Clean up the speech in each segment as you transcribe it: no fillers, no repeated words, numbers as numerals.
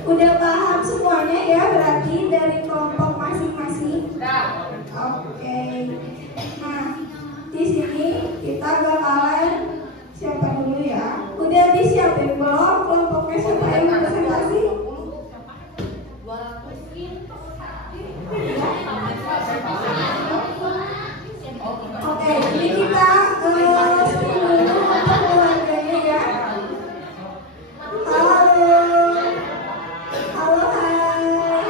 Udah paham semuanya ya berarti dari kelompok masing-masing? Oke. Nah, di sini kita bakalan siapa dulu ya? Udah disiapin belum kelompoknya siapa yang presentasi? Oke, ini kita screen dulu untuk keluarganya ya. Halo, halo, hai.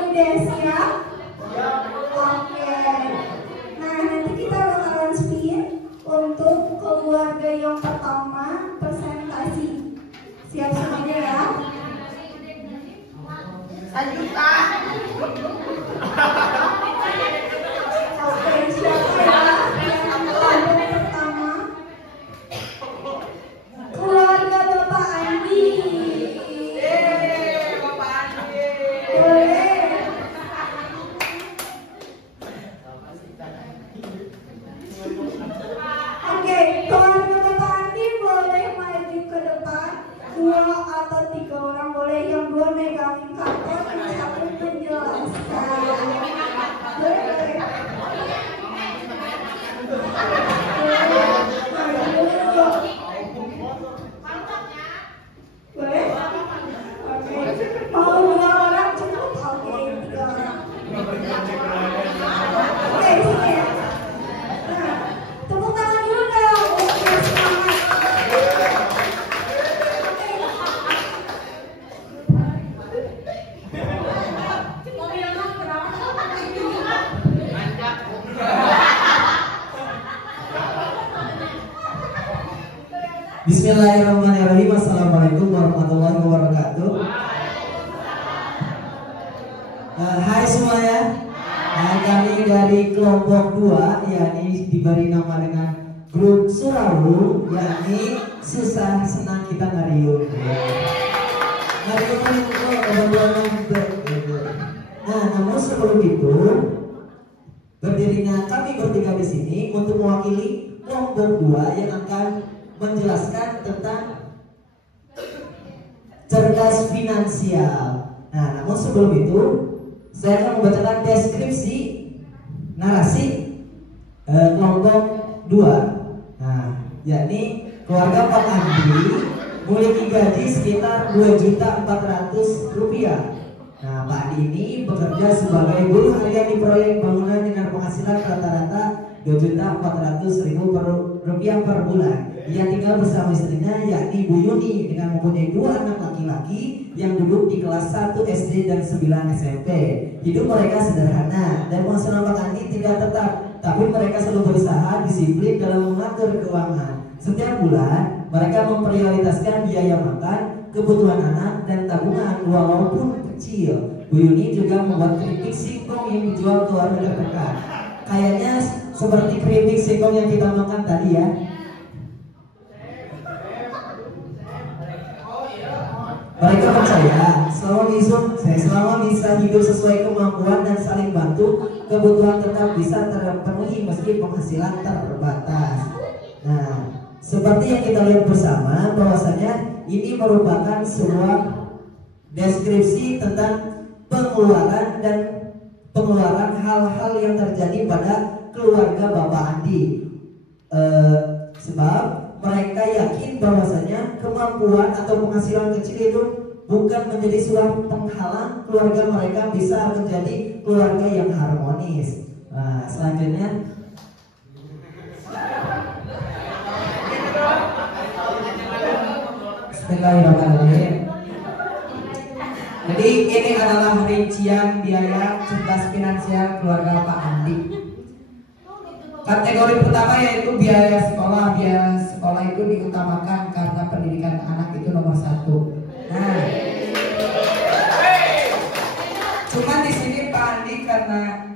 Udah siap? Oke. Nah, nanti kita bakalan spin untuk keluarga yang pertama presentasi. Siap semuanya ya? 1 juta. Oke, siapa ya? Keluarga pertama. Keluarga Bapak Andi. Bapak Andi. Boleh. Oke, keluarga Bapak Andi boleh maju ke depan. 2 atau 3 orang boleh, yang 2 megangin karton, yang 1 menjelaskan. Boleh, boleh. Boleh? Oke. Mau 2 orang cukup? Oke, 3 orang. Oke, sini ya. Nah, tepuk tangan dulu dong. Oke, semangat. Bismillahirrahmanirrahim. Assalamualaikum warahmatullahi wabarakatuh. Hai semuanya. Kami dari kelompok 2, yakni diberi nama dengan grup Surawu, yakni susah senang kita ngariung. Ngariung itu kebetulan. Nah, namun sebelum itu berdirinya kami bertiga di sini untuk mewakili kelompok 2 yang akan menjelaskan tentang cerdas finansial. Nah, namun sebelum itu saya akan membacakan deskripsi narasi kelompok 2. Nah, yakni keluarga Pak Andi memiliki gaji sekitar Rp2.400.000. Nah, Pak Andi ini bekerja sebagai buruh harian di proyek bangunan dengan penghasilan rata-rata Rp2.400.000 per bulan. Ia tinggal bersama istrinya yakni Bu Yuni dengan mempunyai 2 anak laki-laki yang duduk di kelas 1 SD dan 9 SMP. Hidup mereka sederhana dan penghasilan Pak Andi tidak tetap, tapi mereka selalu berusaha disiplin dalam mengatur keuangan. Setiap bulan mereka memprioritaskan biaya makan, kebutuhan anak, dan tabungan walaupun kecil. Bu Yuni juga membuat keripik singkong yang dijual ke warga terdekat. Kayaknya seperti keripik singkong yang kita makan tadi ya. Mereka percaya selama bisa hidup sesuai kemampuan dan saling bantu, kebutuhan tetap bisa terpenuhi meski penghasilan terbatas. Nah, seperti yang kita lihat bersama bahwasanya ini merupakan sebuah deskripsi tentang pengeluaran hal-hal yang terjadi pada keluarga Bapak Andi. Sebab mereka yakin bahwasanya kemampuan atau penghasilan kecil itu bukan menjadi sebuah penghalang keluarga mereka bisa menjadi keluarga yang harmonis. Nah, selanjutnya Bismillahirrahmanirrahim. Jadi ini adalah rincian biaya cerdas finansial keluarga Pak Andi. Kategori pertama yaitu biaya sekolah. Biaya sekolah itu diutamakan karena pendidikan anak itu nomor 1. Nah, cuma di sini Pak Andi karena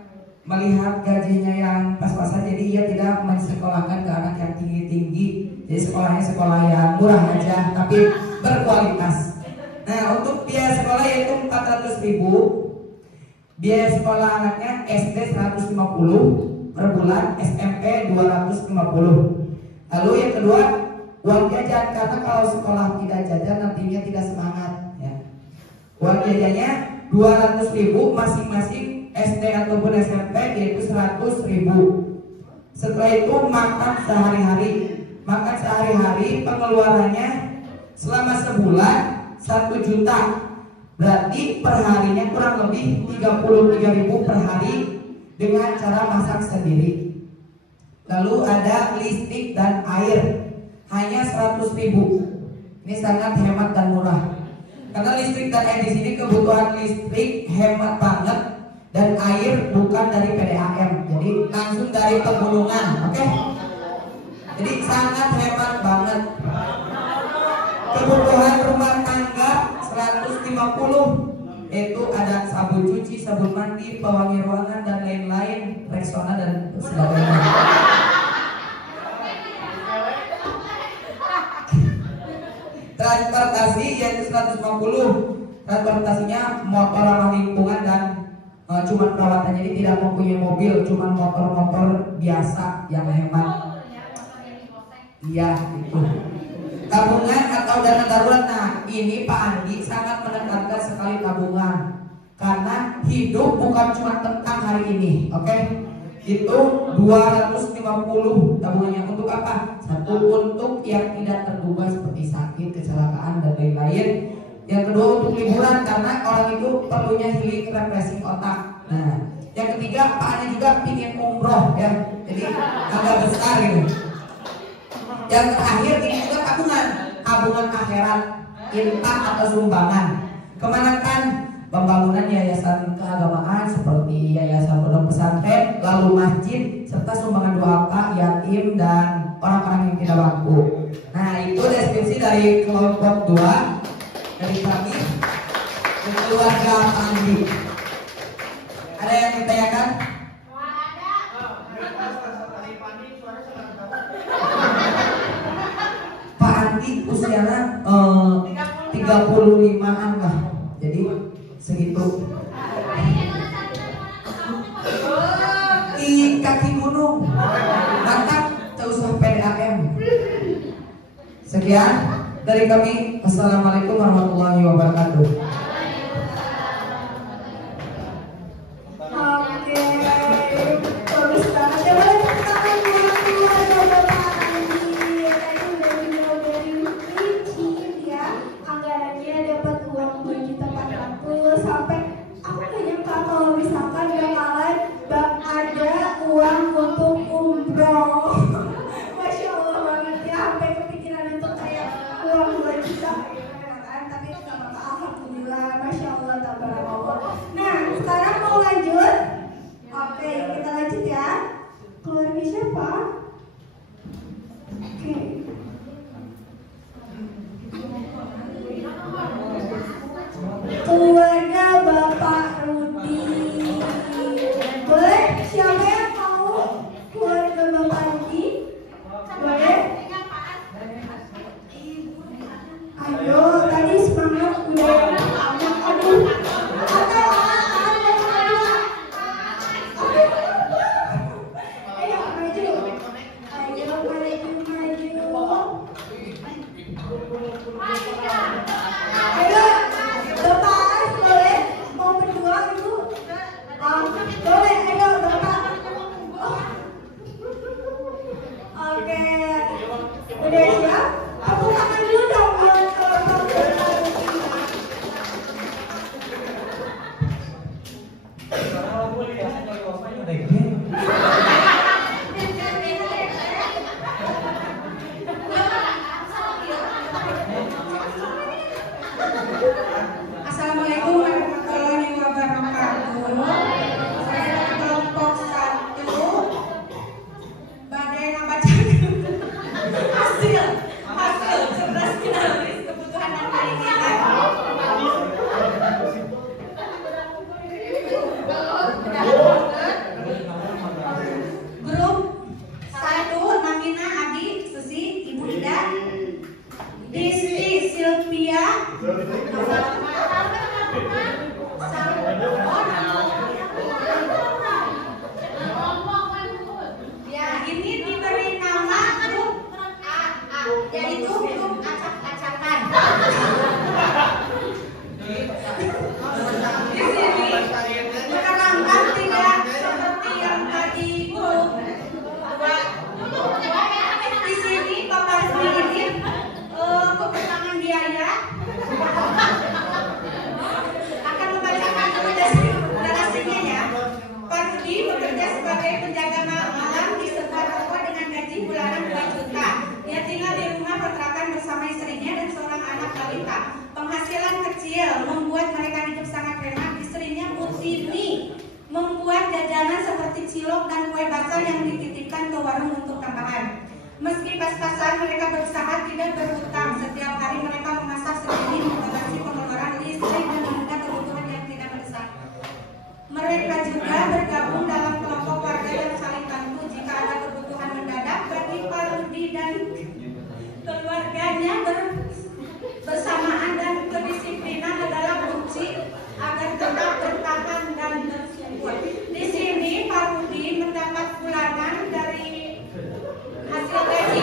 melihat gajinya yang pas-pasan, jadi ia tidak mensekolahkan ke anak yang tinggi-tinggi. Jadi sekolahnya sekolah yang murah aja, tapi berkualitas. Nah, untuk biaya sekolah yaitu 400.000. Biaya sekolah anaknya SD 150 per bulan, SMP 250. Lalu yang kedua, uang jajan, karena kalau sekolah tidak jajan nantinya Uang jajannya 200.000 masing-masing SD ataupun SMP, yaitu 100.000. Setelah itu makan sehari-hari. Makan sehari-hari pengeluarannya selama sebulan 1 juta. Berarti perharinya kurang lebih 33.000 per hari dengan cara masak sendiri. Lalu ada listrik dan air hanya 100.000. Ini sangat hemat dan murah. Karena listrik dan air di sini kebutuhan listrik hemat banget dan air bukan dari PDAM. Jadi langsung dari pegunungan, oke? Jadi sangat hemat banget. Kebutuhan rumah tangga 150, yaitu ada sabun cuci, sabun mandi, pewangi ruangan dan lain-lain, Rexona dan sebagainya. Transportasi yaitu 150. Transportasinya motor ramah lingkungan dan cuma perawatan, jadi tidak mempunyai mobil, cuma motor-motor biasa yang hemat. Iya, itu. Tabungan atau dana darurat. Nah, ini Pak Andi sangat menekankan sekali tabungan. Karena hidup bukan cuma tentang hari ini, oke? Itu 250 tabungannya untuk apa? Satu, untuk yang tidak terduga seperti sakit, kecelakaan dan lain-lain. Yang kedua untuk liburan, karena orang itu perlunya healing, refreshing otak. Nah, yang ketiga Pak Andi juga ingin umroh ya, jadi agak besar gitu. Yang terakhir ini juga tabungan akhirat, infak atau sumbangan. Kemana kan? Pembangunan yayasan keagamaan seperti yayasan pondok pesantren, lalu masjid, serta sumbangan duafa, yatim dan orang-orang yang tidak mampu. Nah, itu deskripsi dari kelompok 2 dari kami keluarga Pak Andi. Ada yang ditanyakan? Pak Andi usianya 35-an lah, jadi segitu. Di kaki gunung, mantap, tak usah PDAM. Sekian dari kami. Wassalamualaikum warahmatullahi wabarakatuh. Oke, bagus banget ya. Boleh tepuk tangan buat keluarga Bapak Andi. Tadi udah bilang dari izin ya, anggarannya dapat uang 2.400.000 sampai aku gak nyangka kalau misalkan bakalan ada uang untuk umroh. Masya Allah banget ya, sampai kepikiran untuk kayak uang 2 juta ya kan. Tapi nggak apa-apa, alhamdulillah, Masya Allah, tabarakallah. Nah, sekarang mau lanjut. Oke, kita lanjut ya. Keluarga siapa? Oke. Keluarga Bapak Rudi. Boleh? Siapa yang mau keluarga Bapak Rudi? Boleh? Ayo, tadi semangat udah anak, aduh. Ayo maju. Ayo maju. Ayo, Bapak boleh mau berdua Ibu? Boleh, ayo Bapak. Oke, udah siap? Aku tangan dulu dong buat Bapak. Assalamualaikum warahmatullahi wabarakatuh. Saya kelompok 1 badai ngabacakan hasil 11 finalis kebutuhan dan keinginan. Grup 1 Namina, Adi, Susi, Ibu Ida, Disti, Sylvia, ya, ini diberi nama grup AA, yaitu grup acak-acakan. penghasilan kecil membuat mereka hidup sangat hemat. Istrinya Mutini membuat jajanan seperti cilok dan kue basah yang dititipkan ke warung untuk tambahan. Meski pas-pasan, mereka berusaha tidak berhutang. Setiap hari mereka memasak sendiri, membatasi pengeluaran listrik dan menunda kebutuhan yang tidak mendesak. Mereka juga bergabung dalam kelompok warga yang saling bantu jika ada kebutuhan mendadak. Bagi Parudi dan keluarganya bersamaan dan kedisiplinan adalah kunci agar tetap bertahan dan bersyukur. Di sini Parudi mendapat bulanan dari hasil gaji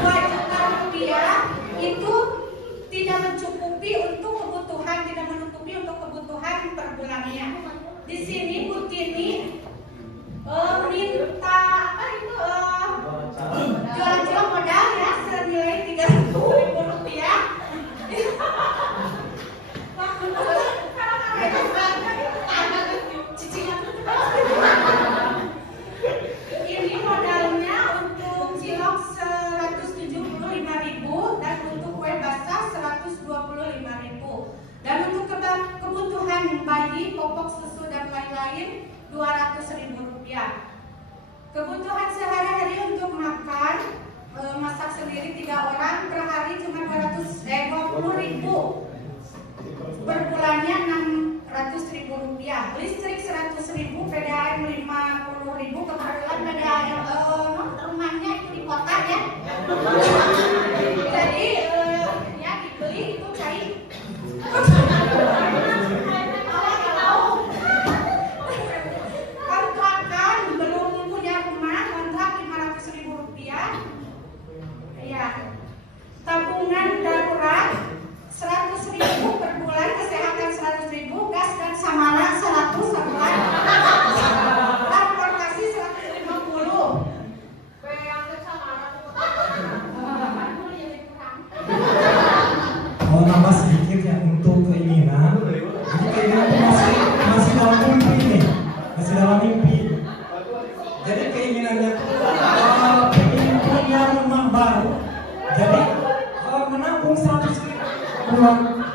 2 juta rupiah. Itu tidak mencukupi untuk kebutuhan, tidak menutupi untuk kebutuhan per bulannya. Di sini Butini minta apa itu jualan cilok modal ya senilai 300.000 rupiah. Ini modalnya untuk cilok 175.000 dan untuk kue basah 125.000 dan untuk kebutuhan bayi, popok, susu dan lain-lain 200.000 rupiah. Kebutuhan sehari-hari untuk makan masak sendiri 3 orang per hari cuma 20.000. Per bulannya 600.000 rupiah. Listrik 100.000, PDAM 50.000. Kebetulan PDAM rumahnya itu di kota ya. Jadi ya dibeli itu cair. Kontrakan belum punya rumah, kontrak 500.000 rupiah. Ya. Tabungan darurat 100.000 per bulan, kesehatan 100.000, gas dan samara 100 sebulan, transportasi 150. Mau nambah sedikit ya untuk keinginan. Jadi keinginan masih dalam mimpi nih, masih dalam mimpi. Jadi keinginannya ingin punya rumah baru. Jadi menabung 100.000 bulan.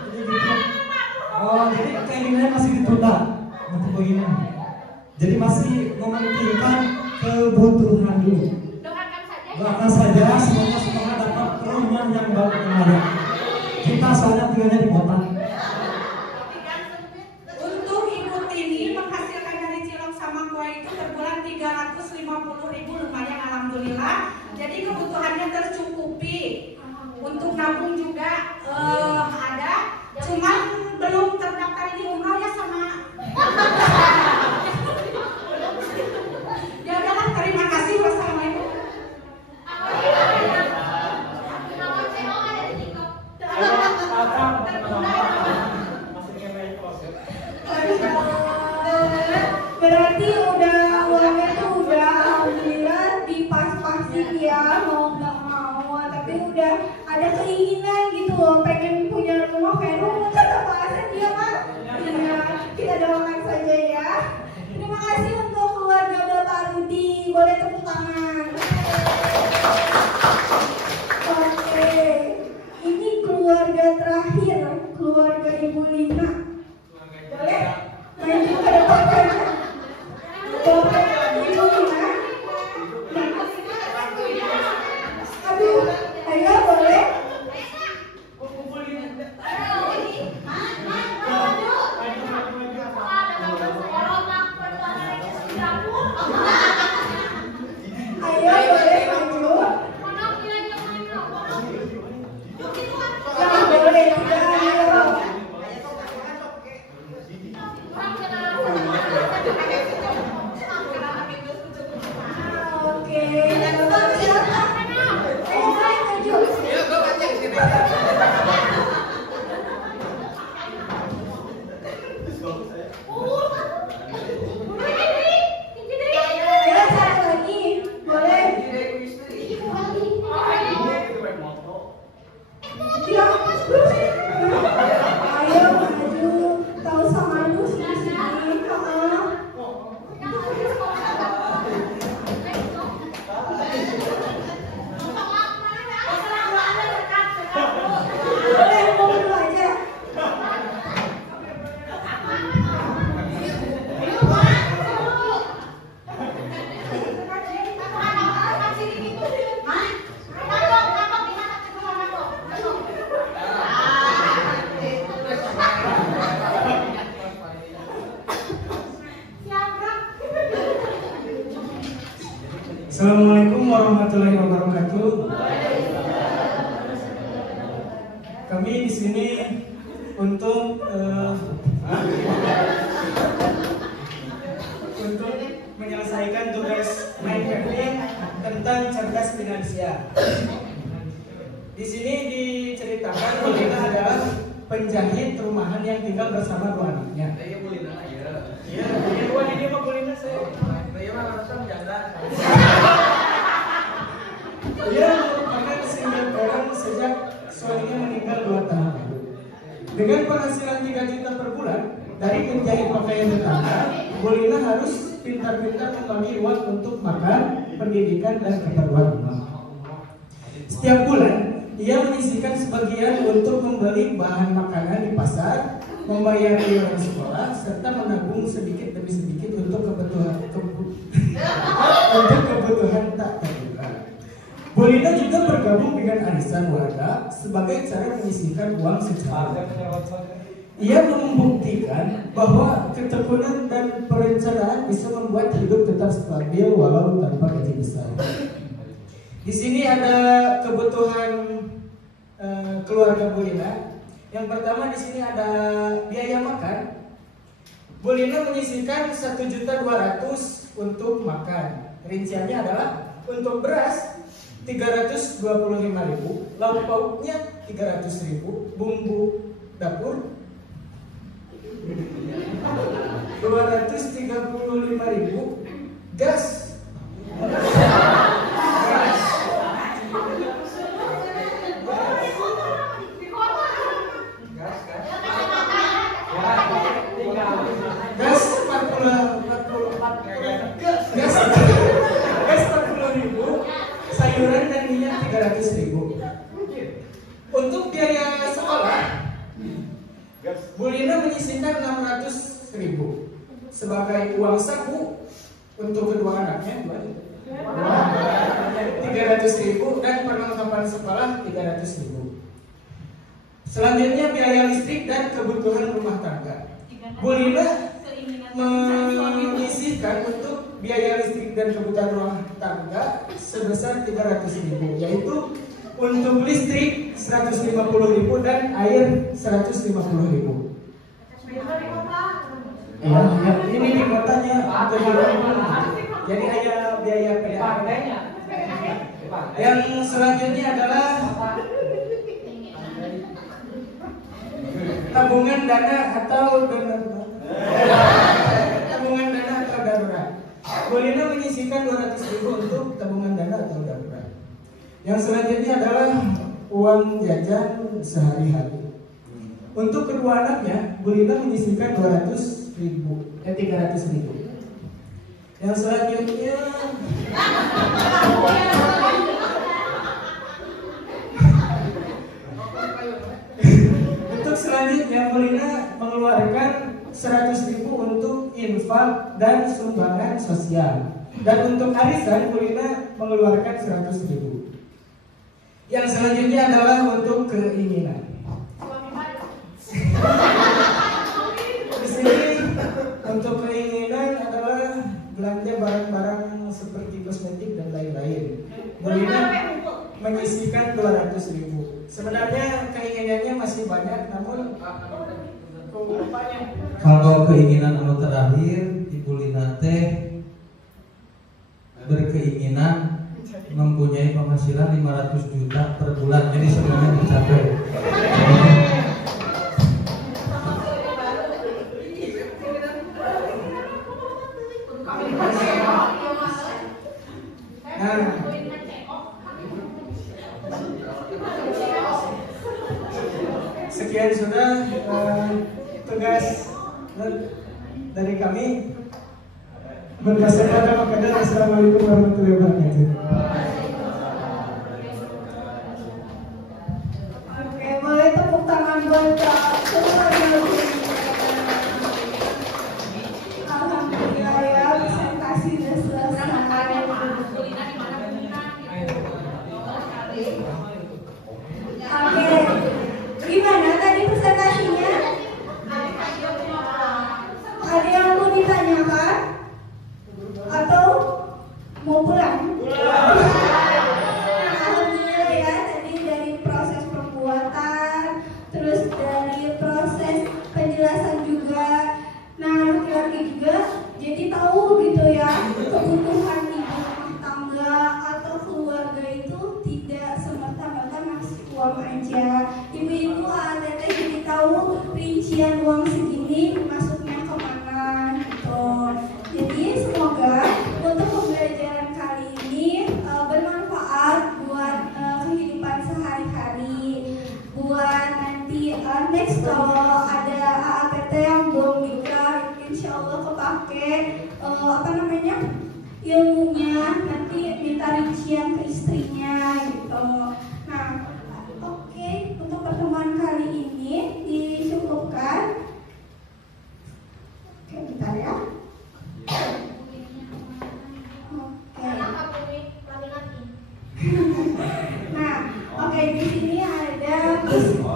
Jadi keinginannya masih ditunda untuk begini. Jadi masih mementingkan kebutuhan dulu. Doakan saja semoga dapat rumah yang baru. Kita soalnya tinggalnya di kota. Untuk Ibu Tini menghasilkan dari cilok sama kue itu per bulan 350.000, lumayan alhamdulillah. Jadi kebutuhannya tercukupi. Untuk nabung juga ada, cuman belum terdaftar di umroh ya sama. Ya udahlah, terima kasih. Wassalamualaikum. Berarti udah uangnya tuh udah alhamdulillah dipas-pasin ya, mau nggak mau, tapi udah ada keinginan gitu loh, pengen punya rumah Vero. Kata Pak Asen dia mah, iya kita doakan saja ya. Terima kasih untuk keluarga Bapak Rudi, boleh tepuk tangan. Oke, ini keluarga terakhir, keluarga Ibu Lina. Boleh maju ke depan saja. Bapak Ibu Lina. Aduh, ayo boleh. Ayo boleh maju. Jangan boleh tidak. Ayo. Oke, Bapak siapa? Ayo boleh maju. Ayo cari lagi, boleh. Ya, ayo maju. Tahu sama lu sini. warahmatullahi wabarakatuh. Kami di sini untuk menyelesaikan tugas main mapping tentang cerdas finansial. Di sini diceritakan Bolina adalah penjahit rumahan yang tinggal bersama dua anaknya. Saya Bolina aja. Iya, ini mah Bolina saya. Saya mah harusnya menjaga. Ia merupakan single parent sejak suaminya meninggal 2 tahun lalu. Dengan penghasilan 3 juta per bulan dari menjahit pakaian tetangga, Bolina harus pintar-pintar membagi uang untuk makan, pendidikan, dan keperluan rumah. Setiap bulan, ia menyisihkan sebagian untuk membeli bahan makanan di pasar, membayar iuran sekolah, serta menabung sedikit demi sedikit untuk kebutuhan tak terduga. Bolina juga bergabung dengan arisan warga sebagai cara menyisihkan uang secara. Ia membuktikan bahwa ketekunan dan perencanaan bisa membuat hidup tetap stabil walau tanpa gaji besar. Di sini ada kebutuhan keluarga Bolina. Yang pertama di sini ada biaya makan. Bolina menyisihkan 1.200.000 untuk makan. Rinciannya adalah untuk beras 325.000, lauk pauknya 300.000, bumbu dapur 235.000, gas gas 40.000, sayuran dan minyak 300.000. Untuk biaya sekolah, Bolina menyisihkan 600.000 sebagai uang saku untuk kedua anaknya 300.000 dan perlengkapan sekolah 300.000. Selanjutnya biaya listrik dan kebutuhan rumah tangga. Bolina menyisihkan untuk biaya listrik dan kebutuhan rumah tangga sebesar 300.000, yaitu untuk listrik 150.000 dan air 150.000. Ya, ini di kotanya jadi ada biaya PDAM. Yang selanjutnya adalah tabungan dana atau darurat. Bolina menyisihkan 200.000 untuk tabungan dana atau darurat. Yang selanjutnya adalah uang jajan sehari-hari. Untuk kedua anaknya, Bolina menyisihkan 300.000. Yang selanjutnya untuk selanjutnya Bolina mengeluarkan 100.000 untuk infak dan sumbangan sosial. Dan untuk arisan Bolina mengeluarkan 100.000. Yang selanjutnya adalah untuk keinginan. Di sini untuk keinginan adalah belanja barang-barang seperti kosmetik dan lain-lain. Bolina menyisihkan 200.000. Sebenarnya keinginannya masih banyak, namun kalau keinginan anu terakhir Ibu Lina teh berkeinginan mempunyai penghasilan 500 juta per bulan, jadi sebenarnya dicapai. Sekian sudah tugas dari kami. Assalamualaikum warahmatullahi wabarakatuh. Oke, boleh tepuk tangan buat semua yang alhamdulillah ya, presentasi sudah selesai. Oke, gimana tadi presentasinya? Ada yang mau ditanyakan? Atau mau pulang? uang aja. Ibu-ibu teteh jadi tahu rincian uang segini masuknya kemana gitu. Jadi semoga untuk pembelajaran kali ini bermanfaat buat kehidupan sehari-hari, buat nanti next kalau ada AATT yang belum nikah, insya Allah kepake ilmunya, nanti minta rincian ke istrinya gitu. Nah, oke, untuk pertemuan kali ini dicukupkan. Oke, bentar ya. Nah, oke, di sini ada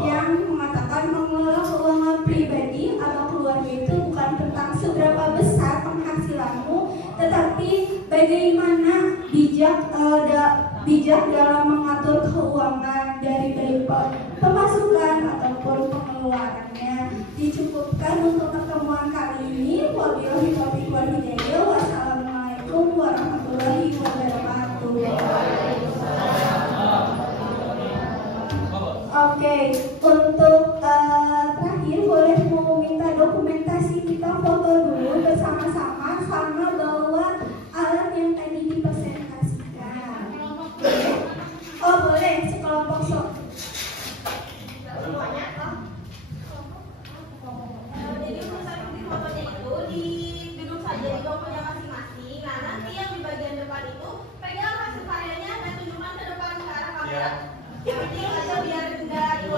yang mengatakan mengelola keuangan pribadi atau keluarga itu bukan tentang seberapa besar penghasilanmu, tetapi bagaimana bijak dalam mengatur keuangan dari pemasukan ataupun pengeluarannya. Dicukupkan untuk pertemuan kali ini. Wabillahi taufiq wal hidayah. Wassalamualaikum warahmatullahi wabarakatuh. Oke, untuk terakhir boleh mau minta dokumentasi, kita foto dulu bersama-sama sama bawa alat yang tadi dipresentasikan. Oh boleh, sekelompok sok. Semuanya jadi urusan fotonya itu duduk saja di bangkunya masing-masing. Nah nanti yang di bagian depan itu pegang hasil karyanya dan tunjukkan ke depan ke arah kamera. Jadi aja biar enggak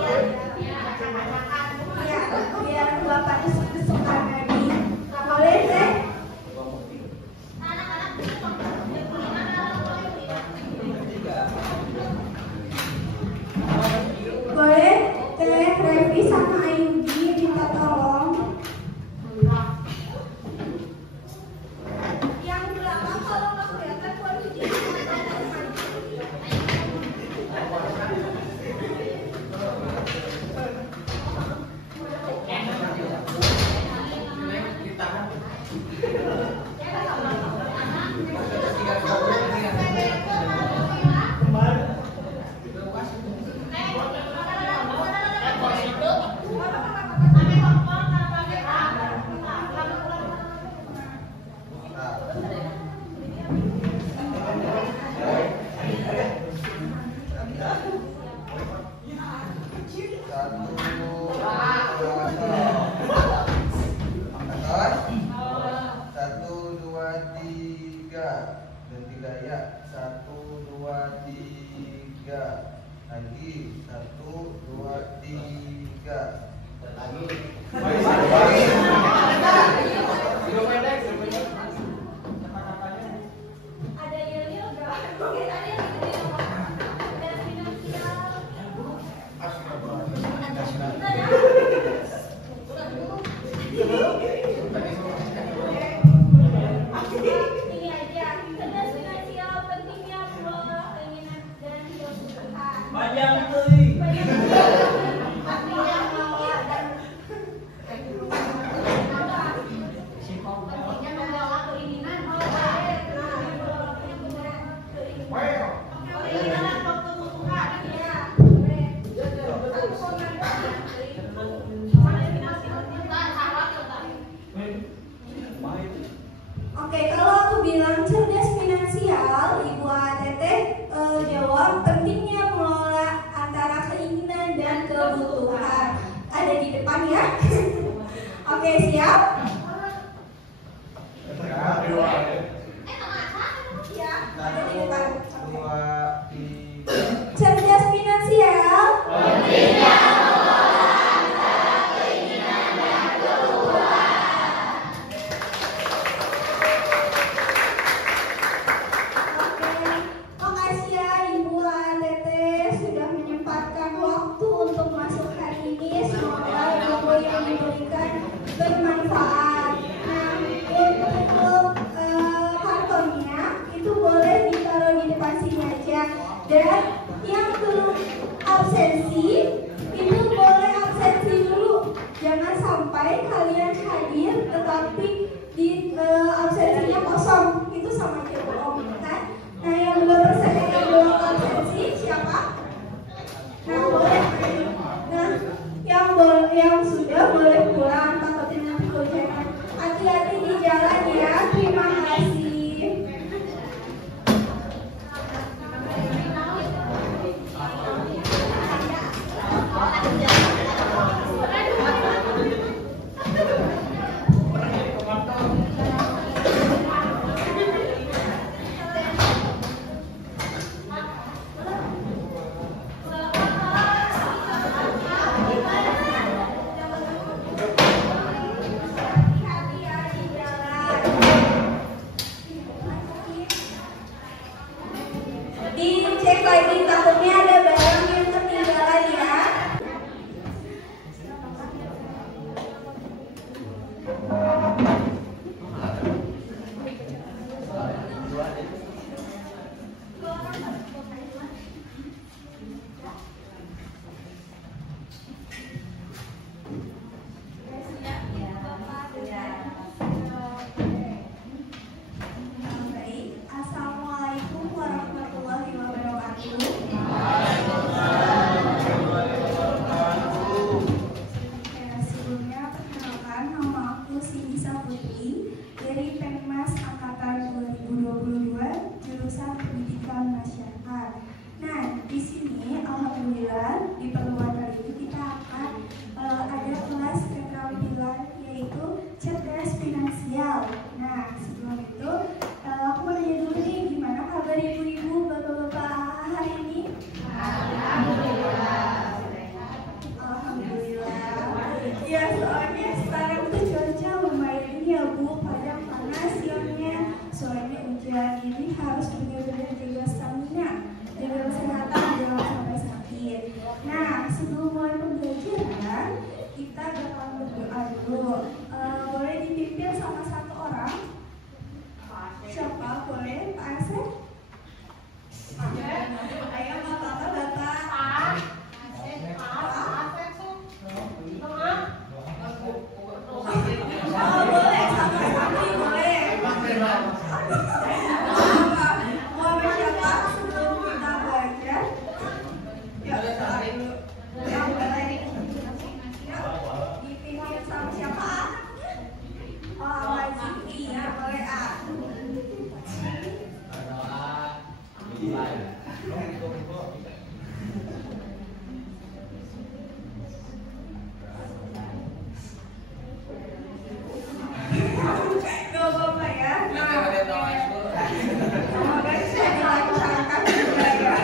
biar bapaknya suka tadi. Boleh deh. Boleh Teh Revi sama Ayubi minta tolong. yang belakang kalau nggak kelihatan keluar cuci. Oke, kalau aku bilang cerdas finansial, Ibu ATT jawab pentingnya mengelola antara keinginan dan kebutuhan. Ada di depan ya. Oke, siap? Ada di depan. Cerdas finansial. Pentingnya mengelola antara keinginan dan kebutuhan. Makasih ya Ibu ATT sudah menyempatkan waktu untuk masuk hari ini. Semoga ilmu yang diberikan bermanfaat. Nah, untuk kartonnya itu boleh ditaruh di depan sini aja. Dan yang belum absensi itu boleh absensi dulu. Jangan sampai kalian hadir tetapi di absensinya kosong. Itu sama aja bohong kan? Nah, yang belum absensi siapa? Nah, boleh yang sudah boleh pulang, takutnya nanti kehujanan. Hati-hati di jalan ya. Terima kasih. Dicek lagi takutnya ada barang yang ketinggalan ya. Baik, assalamualaikum warahmatullahi wabarakatuh. Sebelumnya perkenalkan, nama aku Sinisa Putri dari Penmas Angkatan 2022 jurusan Pendidikan Masyarakat. Nah, di sini alhamdulillah di pertemuan kali ini kita akan ada kelas keterampilan yaitu cerdas finansial. Nah, sebelum itu aku mau nanya dulu nih, gimana kabar ibu-ibu, bapak-bapak hari ini? Alhamdulillah. Ya, soalnya sekarang tuh cuaca lumayan ini ya Bu, padang panas siangnya, soalnya hujan ini harus benar-benar jaga stamina, jaga kesehatan, jangan sampai sakit. Nah, sebelum mulai pembelajaran, kita bakal berdoa dulu. Boleh dipimpin sama satu orang? Siapa? Boleh? Pak Asep? Ayo bapak-bapak. Oh, boleh sama Sakti, boleh. Mau siapa sebelum kita belajar? Ya, boleh. Dipimpin sama siapa? Oh, Mbak Ziki, ya boleh ah. Gak apa-apa ya. Semoga bisa dilancarkan juga ya.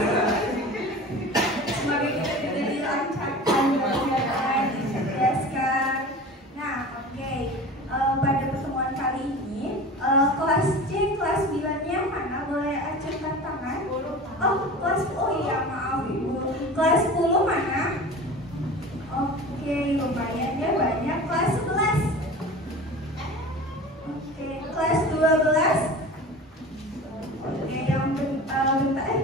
Semoga kita bisa dilancarkan dan dicerdaskan. Nah, oke. Pada pertemuan kali ini, kelas C, kelas 9-nya mana? Boleh acungkan tangan? Oh, kelas, oh iya maaf ibu. Kelas 10 mana? Oke, lumayan ya, banyak. Kelas 11. Oke, kelas 12. Oke, yang bentar,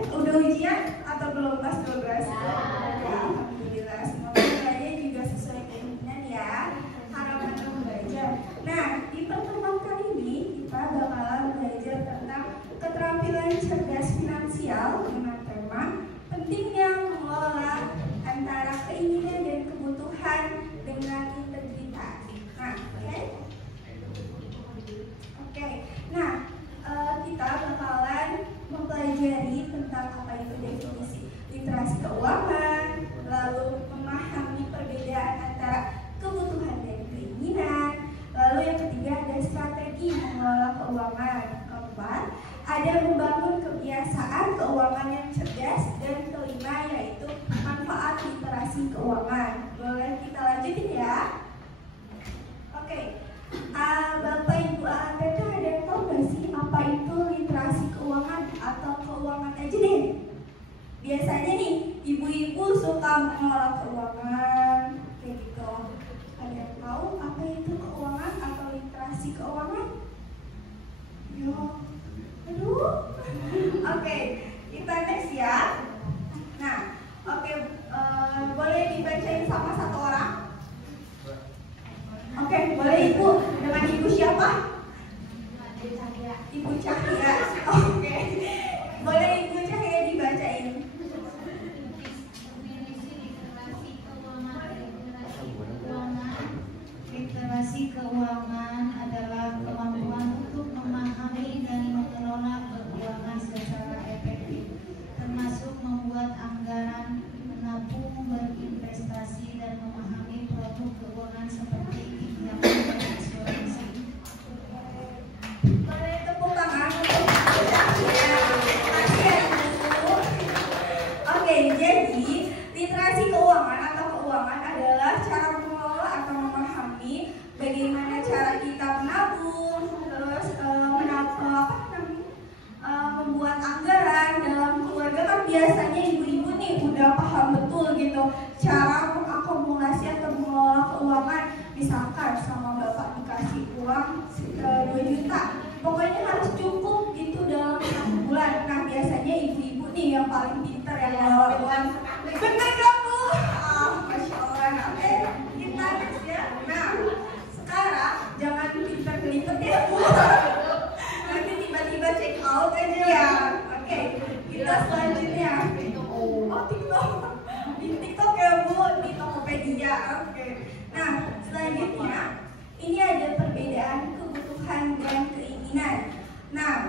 udah ujian atau belum kelas 12? Alhamdulillah, semoga nilainya juga sesuai keinginan ya, harapan kamu belajar. Nah, di pertemuan kali ini kita bakalan belajar tentang keterampilan cerdas finansial dengan tema pentingnya mengelola antara keinginan dan kebutuhan dengan integritas. Nah, oke. Nah, kita bakalan mempelajari tentang apa itu definisi literasi keuangan, lalu memahami perbedaan antara kebutuhan dan keinginan, lalu yang ketiga ada strategi mengelola keuangan, keempat ada membangun kebiasaan keuangan yang cerdas, dan kelima yaitu manfaat literasi keuangan. Boleh kita lanjutin ya? Oke. Bapak Ibu APK ada yang tahu nggak sih apa itu literasi keuangan atau keuangan aja deh? Biasanya nih ibu-ibu suka mengelola keuangan kayak gitu. Ada yang tahu apa itu keuangan atau literasi keuangan? Yo, aduh. Oke, kita next ya. Nah, oke, boleh dibacain sama satu orang? Oke, boleh Ibu. Dengan Ibu siapa? Ibu Cahya. Oke. Boleh Ibu Cahya dibacain. administrasi atau mengelola keuangan. Misalkan sama bapak dikasih uang 2 juta, pokoknya harus cukup gitu dalam 1 bulan. Nah biasanya ibu-ibu nih yang paling pintar yang mengelola uang. Bener gak Bu? Masya Allah. Oke, kita next ya. Nah sekarang jangan pintar kelipet ya Bu. Nanti tiba-tiba check out aja ya. Oke, kita selanjutnya. Oh TikTok. Di TikTok ya Bu, di Tokopedia. Oke. Nah selanjutnya ini ada perbedaan kebutuhan dan keinginan. Nah,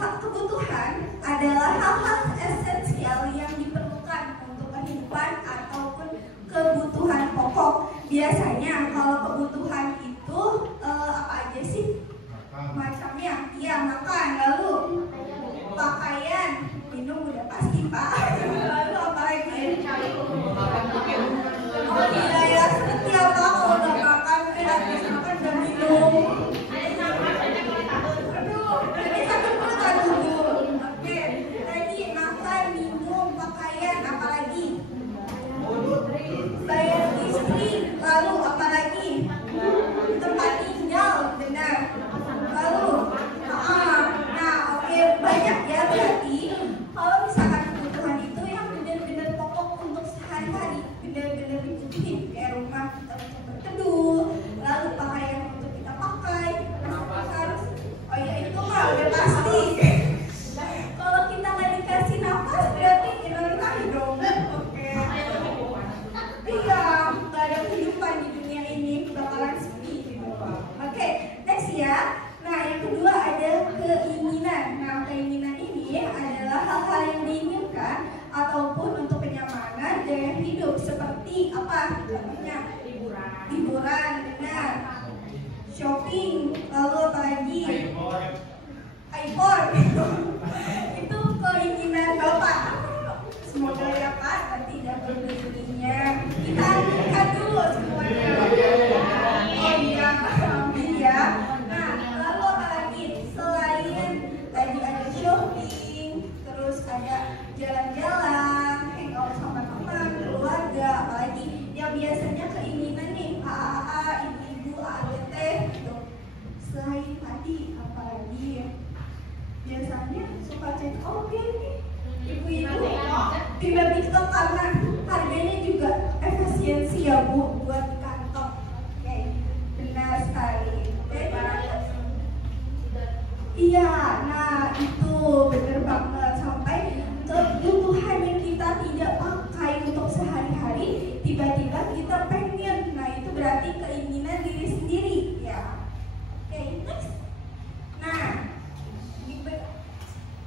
kebutuhan adalah hal-hal esensial yang diperlukan untuk kehidupan ataupun kebutuhan pokok. Biasanya kalau kebutuhan itu apa aja sih? Macamnya, ya makan, lalu pakaian, minum udah pasti Pak. Lalu apa lagi? Oh iya ya, seperti apa kalau udah makan, habis makan udah minum. Aduh, ini sakit perut aduh. Oke, tadi makan, minum, pakaian, apa lagi? Bayar listrik, lalu apa lagi? Tempat tinggal, benar. Lalu, nah oke, banyak ya berarti. Kalau misalkan kebutuhan itu yang benar-benar pokok untuk sehari-hari, benar-benar dibutuhin, kayak rumah kita untuk berteduh, lalu pakaian untuk kita pakai, harus, oh ya itu mah udah pasti. Kalau kita nggak dikasih nafas berarti kita mati dong. Oke. Iya, nggak ada kehidupan di dunia ini, bakalan sepi gitu. Oke, next ya. Nah yang kedua ada keinginan. Nah keinginan ini adalah hal-hal yang diinginkan ataupun untuk kenyamanan gaya hidup, seperti apa? Contohnya liburan, benar. Shopping, lalu apa lagi? iPhone. Itu keinginan Bapak. Semoga ya Pak nanti dapat belinya. Kita lihat dulu semuanya. Oh iya, amin ya. Nah lalu apa lagi? Selain tadi ada shopping, terus ada jalan-jalan, hangout sama teman, keluarga, apalagi yang biasanya keinginan nih AAA, ibu-ibu, AAT gitu. Selain tadi apalagi? Biasanya suka check out ya nih ibu-ibu di TikTok karena harganya juga efisiensi ya Bu buat di kantong. Oke, benar sekali. Iya, nah itu benar banget, sampai kebutuhan yang kita tidak pakai untuk sehari-hari tiba-tiba kita pengen. Nah itu berarti keinginan diri sendiri ya. Oke, next. Nah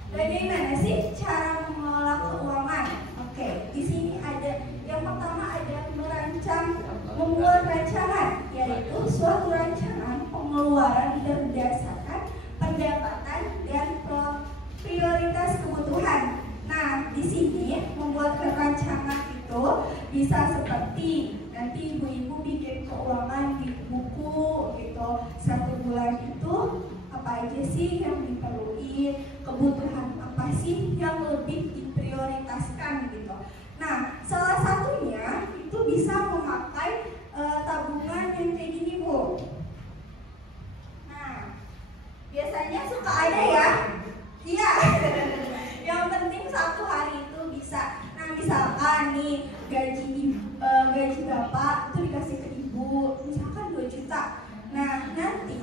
bagaimana sih cara mengelola keuangan? Oke, di sini ada yang pertama ada membuat rancangan, yaitu suatu rancangan pengeluaran berdasarkan pendapatan dan prioritas kebutuhan. Nah, di sini membuat rancangan itu bisa seperti nanti ibu-ibu bikin keuangan di buku gitu. 1 bulan itu apa aja sih yang diperluin, kebutuhan apa sih yang lebih diprioritaskan gitu. Nah, salah satunya itu bisa memakai tabungan yang kayak gini Bu. Nah, biasanya suka ada ya. Iya. Yang penting 1 hari itu bisa. Nah, misalkan nih gaji Bapak itu dikasih ke Ibu, misalkan 2 juta. Nah, nanti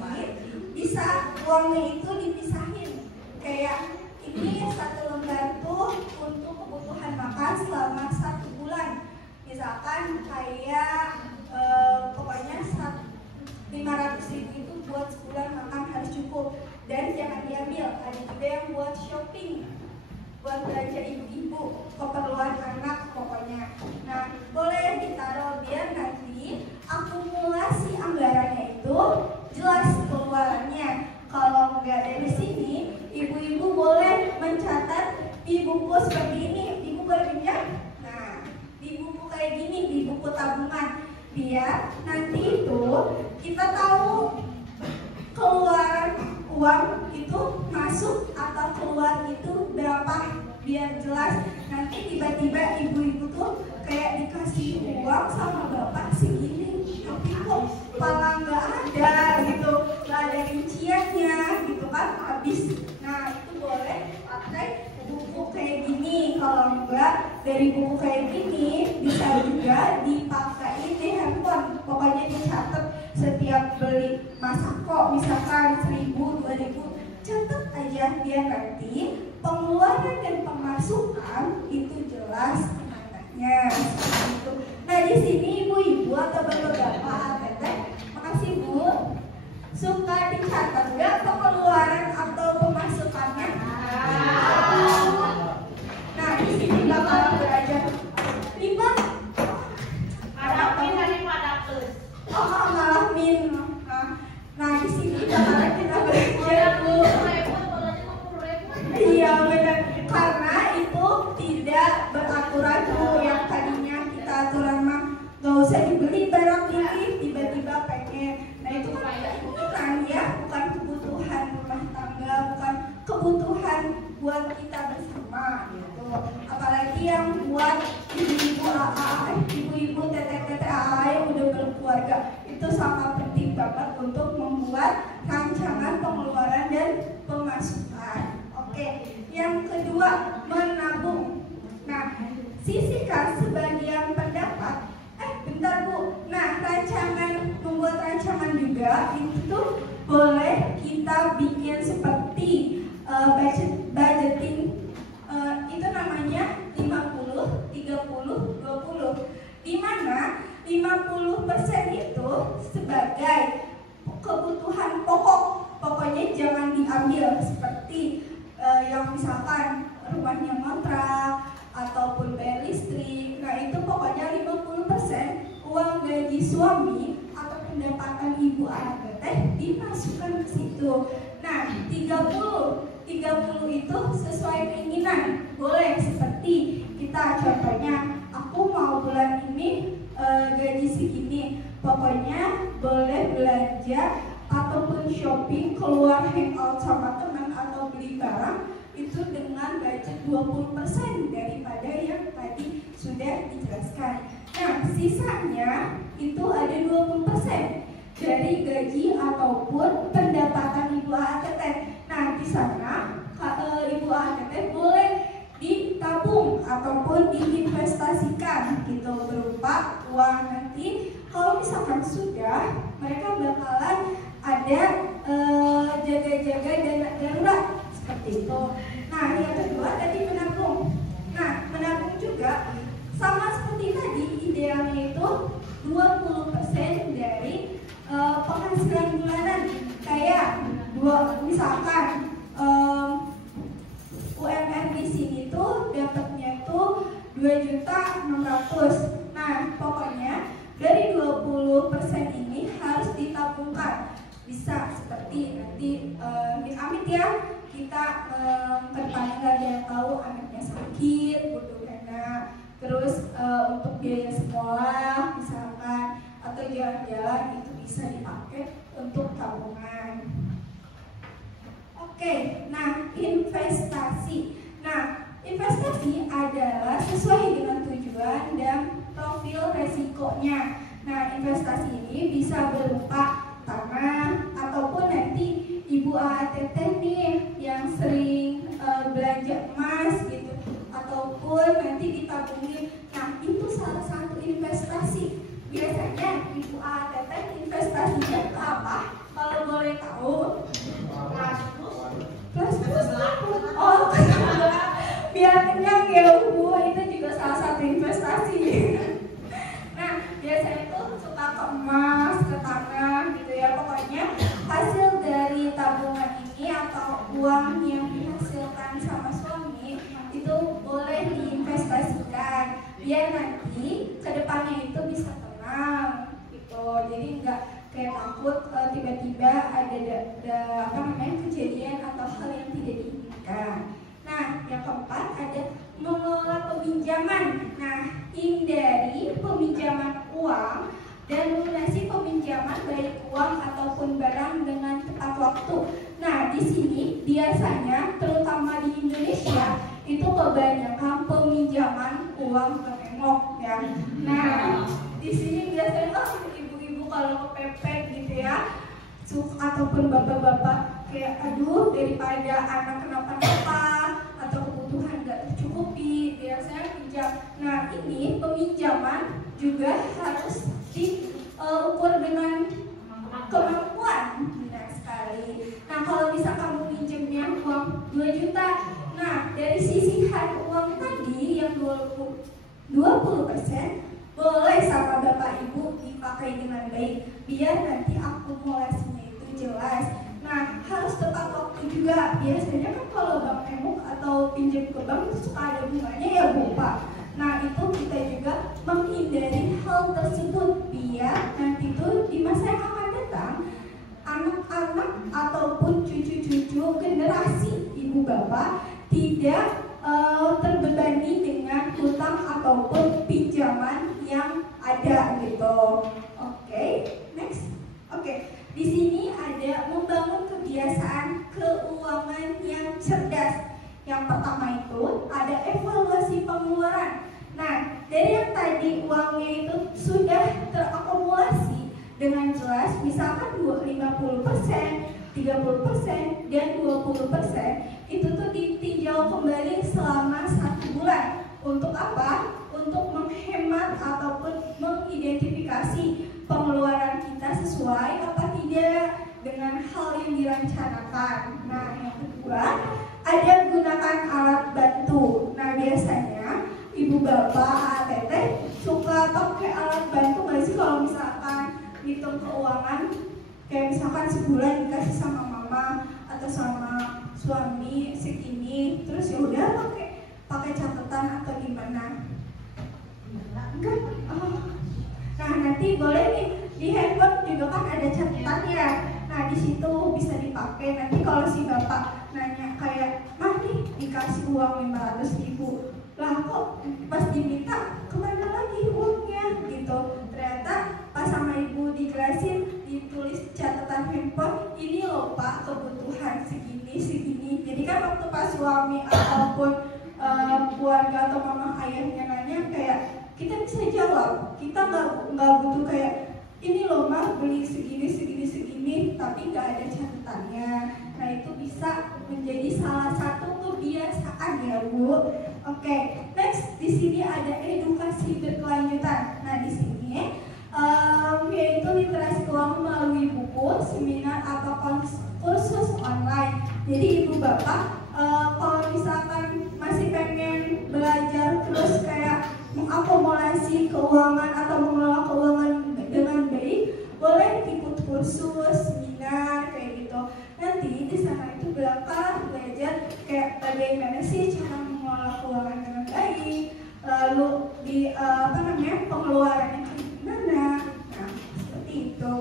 bisa uangnya itu dipisahin. Kayak ini 1 lembar tuh untuk kebutuhan makan selama 1 bulan. Misalkan kayak pokoknya 500.000 itu buat sebulan makan harus cukup. Dan jangan diambil, ada juga yang buat shopping, buat belanja ibu-ibu, keperluan anak pokoknya. Nah, boleh ditaruh biar nanti akumulasi anggarannya itu jelas keluarannya. Kalau nggak dari sini, ibu-ibu boleh mencatat di buku seperti ini. Ibu boleh pinjam? Nah, di buku kayak gini, di buku tabungan. Biar nanti itu kita tahu keluaran uang itu masuk atau keluar itu berapa, biar jelas. Nanti tiba-tiba ibu-ibu tuh kayak dikasih uang sama bapak Nah itu boleh pakai buku kayak gini. Kalau enggak dari buku kayak gini bisa juga dipakai di handphone. Pokoknya dicatat setiap beli masako misalkan 1.000, 2.000, catat aja biar nanti pengeluaran dan pemasukan itu jelas namanya. Gitu. Nah di sini ibu-ibu atau bapak-bapak teteh, makasih Bu. Suka dicatat nggak pengeluaran atau pemasukannya? Nah di sini bakal belajar 5. Ada min daripada plus. Oh malah min. Nah di sini bakal kita belajar Bu. Iya benar, karena itu tidak beraturan tuh. Yang tadinya kita aturan mah nggak usah dibeli barang ini, tiba-tiba pengen. Nah itu kan ya, bukan kebutuhan rumah tangga, bukan kebutuhan buat kita bersama gitu. Apalagi yang buat ibu-ibu AA, ibu-ibu teteh-teteh AA yang udah berkeluarga, itu sangat penting banget untuk membuat rancangan pengeluaran dan pemasukan. Oke, yang kedua menabung. Nah, sisihkan sebagian pendapat. Bentar Bu. Nah, membuat rancangan juga itu boleh kita bikin seperti budgeting. Itu namanya 50, 30, 20. Di mana 50% itu sebagai kebutuhan pokok. Pokoknya jangan diambil seperti yang misalkan rumahnya ngontrak ataupun bayar listrik. Nah itu pokoknya 50% uang gaji suami atau pendapatan ibu anak teh dimasukkan ke situ. Nah 30 itu sesuai keinginan. Boleh seperti kita contohnya, aku mau bulan ini gaji segini, pokoknya boleh belanja ataupun shopping, keluar hangout sama teman atau beli barang itu dengan budget 20% daripada yang tadi sudah dijelaskan. Nah, sisanya itu ada 20% dari gaji ataupun pendapatan ibu ATT. Nah, di sana ibu ATT boleh ditabung ataupun diinvestasikan gitu berupa uang. Nanti kalau misalkan sudah, mereka bakalan ada jaga-jaga dana darurat seperti itu. Nah yang kedua tadi menabung. Nah menabung juga sama seperti tadi, idealnya itu 20% dari penghasilan bulanan. Kayak misalkan UMR di sini tuh dapatnya tuh 2.600.000. Nah pokoknya dari 20% ini harus ditabungkan. Bisa seperti nanti amit ya, kita kedepannya nggak ada yang tahu anaknya sakit, butuh dana, terus untuk biaya sekolah misalkan atau jalan-jalan, itu bisa dipakai untuk tabungan. Oke, nah investasi. Nah investasi adalah sesuai dengan tujuan dan profil resikonya. Nah investasi ini bisa berupa tanah ataupun nanti ibu ATT nih yang sering belanja emas gitu, ataupun nanti ditabungin. Nah itu salah satu investasi. Biasanya ibu ATT investasinya ke apa? Kalau boleh tahu? Plus. Oh biar kenyang ya Bu, itu juga salah satu investasi. Nah biasanya itu suka ke emas, ke tanah gitu ya. Pokoknya hasil dari tabungan ini atau uang yang dihasilkan sama suami itu boleh diinvestasikan biar nanti kedepannya itu bisa tenang gitu. Jadi nggak kayak takut tiba-tiba ada kejadian atau hal yang tidak diinginkan. Nah yang keempat ada mengelola peminjaman. Nah hindari peminjaman uang dan lunasi peminjaman baik uang ataupun barang dengan tepat waktu. Nah di sini biasanya terutama di Indonesia itu kebanyakan peminjaman uang beremok ya. Nah di sini biasanya ibu-ibu kalau kepepet gitu ya, ataupun bapak-bapak kayak aduh daripada anak kenapa-napa atau kebutuhan nggak tercukupi, biasanya pinjam. Nah ini peminjaman juga harus diukur dengan kemampuan. Benar sekali. Nah kalau bisa kamu pinjamnya uang 2 juta, nah dari sisihan uang tadi yang 20% boleh sama bapak ibu dipakai dengan baik biar nanti akumulasinya itu jelas. Nah harus tepat waktu juga. Biasanya kan kalau bank emuk atau pinjam ke bank itu suka ada bunganya ya Bu Pak. Nah itu kita juga menghindari hal tersebut biar nanti tuh di masa yang akan datang anak-anak ataupun cucu-cucu generasi ibu bapak tidak terbebani dengan hutang ataupun pinjaman yang ada gitu. Oke, next. Oke, di sini ada membangun kebiasaan keuangan yang cerdas. Yang pertama itu ada evaluasi pengeluaran. Nah, dari yang tadi uangnya itu sudah terakumulasi dengan jelas, misalkan 50%, 30%, dan 20%, itu tuh ditinjau kembali selama 1 bulan. Untuk apa? Untuk menghemat ataupun mengidentifikasi pengeluaran kita sesuai apa tidak dengan hal yang direncanakan. Nah, yang kedua, ada gunakan alat bantu. Nah, biasanya ibu bapak, teteh suka pakai alat bantu nggak sih kalau misalkan hitung keuangan? Kayak misalkan sebulan dikasih sama mama atau sama suami segini, terus ya udah pakai catatan atau gimana? Enggak. Oh. Nah nanti boleh nih di handphone juga kan ada catatannya. Nah di situ bisa dipakai. Nanti kalau si bapak nanya kayak, mah nih dikasih uang 500.000, lah kok pas diminta kemana lagi uangnya gitu. Ternyata pas sama ibu dijelasin, ditulis catatan handphone, ini loh pak kebutuhan segini. Jadi kan waktu pas suami ataupun keluarga atau mama ayahnya nanya kayak, kita bisa jawab, kita nggak butuh kayak ini loh mah beli segini, tapi nggak ada catatannya. Nah itu bisa menjadi salah satu kebiasaan ya Bu. Oke, next di sini ada edukasi berkelanjutan. Nah di sini yaitu literasi keuangan melalui buku, seminar atau kursus online. Jadi ibu bapak kalau misalkan masih pengen belajar terus kayak mengakumulasi keuangan atau mengelola keuangan dengan baik, boleh ikut kursus, seminar kayak gitu. Nanti di sana itu bakal belajar kayak bagaimana sih cara mengelola keuangan dengan baik, lalu di pengeluarannya gimana. Nah seperti itu.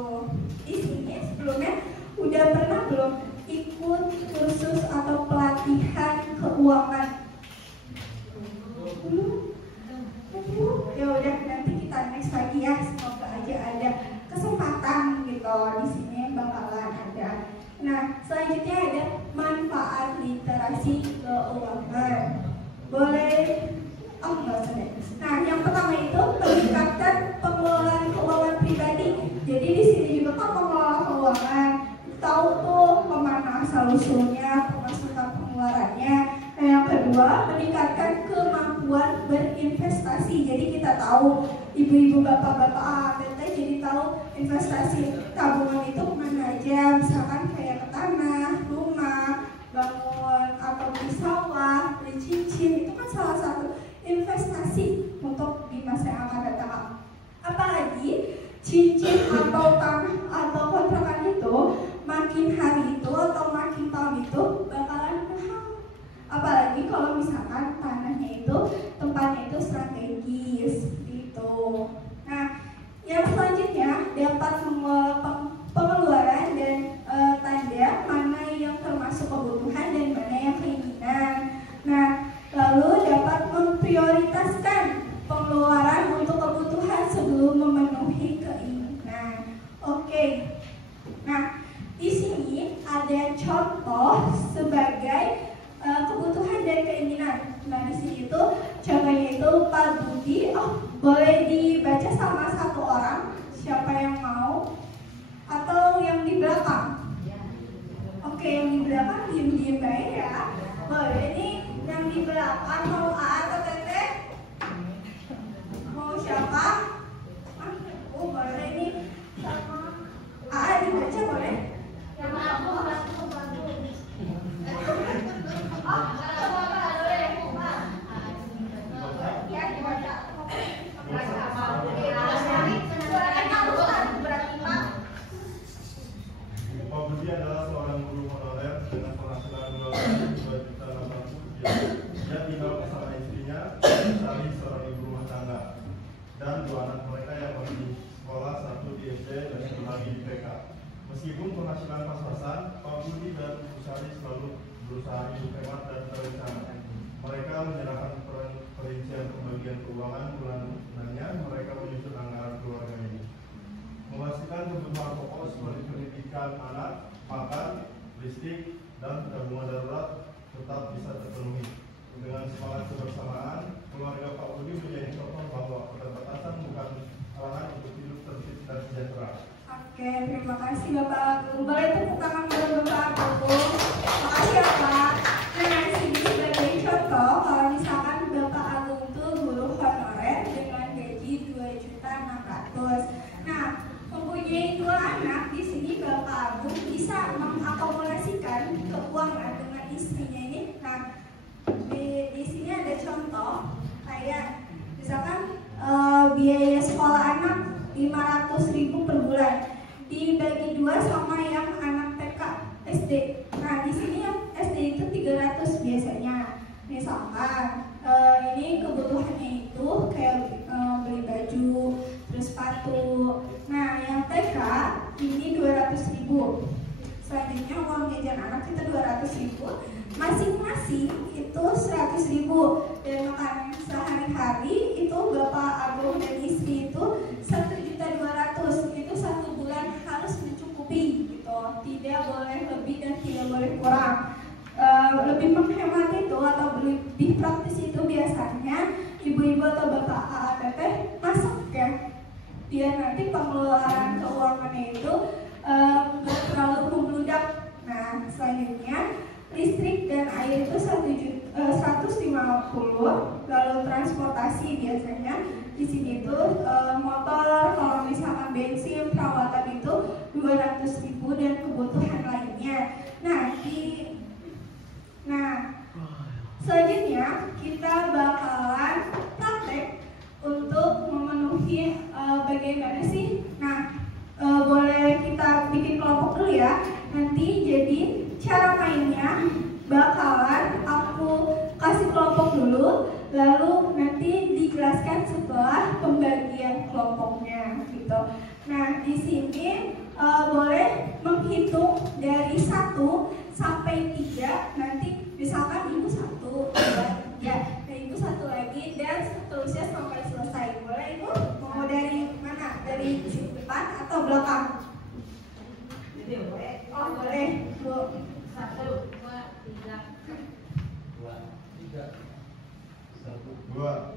Di sini sebelumnya udah pernah belum ikut kursus atau pelatihan keuangan? Ya udah nanti kita next lagi ya, semoga aja ada kesempatan gitu di sini bakalan ada. Nah selanjutnya ada manfaat literasi keuangan. Boleh? Oh nggak usah deh. Nah yang pertama itu meningkatkan pengelolaan keuangan pribadi. Jadi di sini juga kan pengelola keuangan tahu tuh kemana asal usulnya, pemasukan pengeluarannya. Nah yang kedua meningkatkan kemampuan berinvestasi. Jadi kita tahu ibu-ibu bapak-bapak teteh jadi tahu investasi tabungan itu kemana aja. Misalkan kayak ke tanah, rumah, bangun atau beli sawah, beli cincin, itu kan salah satu investasi untuk di masa yang akan datang. Apalagi cincin atau tanah atau kontrakan itu makin hari itu atau makin tahun itu bakalan mahal. Apalagi kalau misalkan tanahnya itu tempatnya itu strategis gitu. Nah, yang selanjutnya dapat pengeluaran dan tanda mana yang termasuk kebutuhan dan mana yang keinginan. Nah, lalu dapat memprioritaskan pengeluaran untuk kebutuhan sebelum memenuhi keinginan. Oke. Nah, di sini ada contoh sebagai kebutuhan dan keinginan. Nah, di sini itu contohnya itu Pak Budi. Oh, boleh dibaca sama satu orang. Siapa yang mau? misalkan diem-diem baik ya. Boleh nih yang di belakang mau A atau Teteh? Mau siapa? Oh boleh nih sama A dibaca boleh? Yang aku Pak Budi adalah seorang guru honorer dengan penghasilan bulanan 2.800.000 rupiah. Dia tinggal bersama istrinya, Sari, seorang ibu rumah tangga, dan dua anak mereka yang masih di sekolah, satu di SD dan satu lagi di TK. Meskipun penghasilan pas-pasan, Pak Budi dan Bu Sari selalu berusaha hidup hemat dan terencana. Mereka menyerahkan perincian pembagian keuangan bulanannya, mereka menyusun anggaran keluarga ini. Memastikan kebutuhan pokok seperti pendidikan anak, makan, listrik, dan tabungan darurat tetap bisa terpenuhi. Dengan semangat kebersamaan, keluarga Pak Budi menjadi contoh bahwa keterbatasan bukan halangan untuk hidup tertib dan sejahtera. Oke, terima kasih Bapak Agung. Boleh tepuk tangan buat Bapak Agung. Makasih ya Pak. Nah, sini sebagai contoh, kalau misalkan Bapak Agung itu guru honorer dengan gaji 2.600.000. Nah, mempunyai dua anak, di sini Bapak Agung bisa mengakomodasikan keuangan dengan istrinya ini. Nah, di sini ada contoh kayak misalkan biaya sekolah anak 500.000 per bulan dibagi 2 sama yang anak TK SD. Nah, di sini yang SD itu 300 biasanya. Misalkan ini kebutuhannya itu kayak beli baju, terus sepatu. Nah, yang TK ini 200.000. Selanjutnya uang jajan anak kita 200.000. Masing-masing itu 100.000. Dan makanan sehari-hari itu Bapak Agung dan istri itu 1.200.000. Itu satu bulan harus mencukupi gitu. Tidak boleh lebih dan tidak boleh kurang. Lebih menghemat itu atau lebih praktis itu biasanya ibu-ibu atau bapak teteh masak ya, biar nanti pengeluaran keuangannya itu nggak terlalu membludak. Nah, selanjutnya listrik dan air itu 150. Lalu transportasi biasanya di sini tuh motor, kalau misalkan bensin, perawatan itu 200.000 dan kebutuhan lainnya. Nah, selanjutnya kita bakalan praktek untuk memenuhi bagaimana sih. Nah, boleh kita bikin kelompok dulu ya. Nanti jadi cara mainnya bakalan aku kasih kelompok dulu, lalu nanti dijelaskan setelah pembagian kelompoknya gitu. Nah, di sini boleh menghitung dari 1 sampai 3. Nanti misalkan ibu 1, 2, 3, dan ibu 1 lagi dan seterusnya sampai selesai. Boleh ibu? Mau dari mana? Dari depan atau belakang? Oh boleh Bu. 1, 2, 3. 2, 3. 1, 2,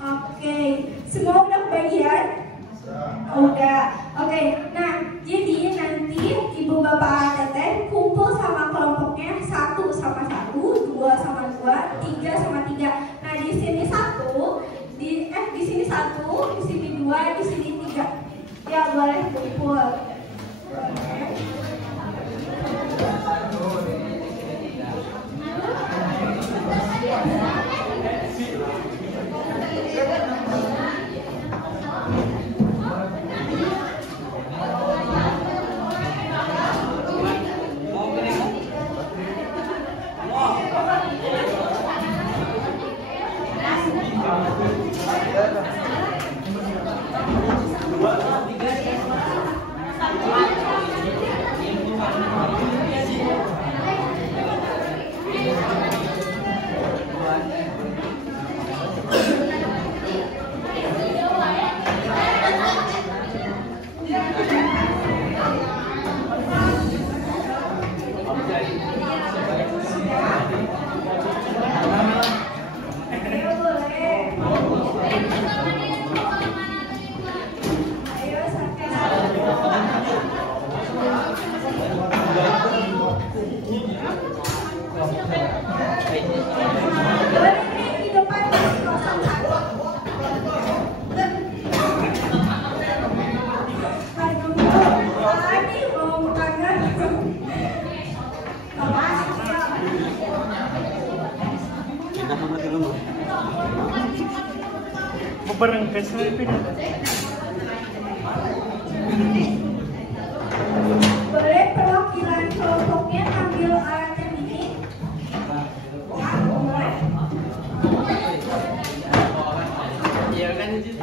Oke, semua udah kebagian? Udah. Oke, nah jadi nanti ibu bapak teteh kumpul sama kelompoknya 1 sama 1, 2 sama 2, 3 sama 3. Nah di sini 1, di sini 1, di sini 2, di sini 3. Ya boleh kumpul. Boleh. berangkat saya pindah. Boleh perwakilan kelompoknya ambil alat yang ini? Boleh. Iya kan itu.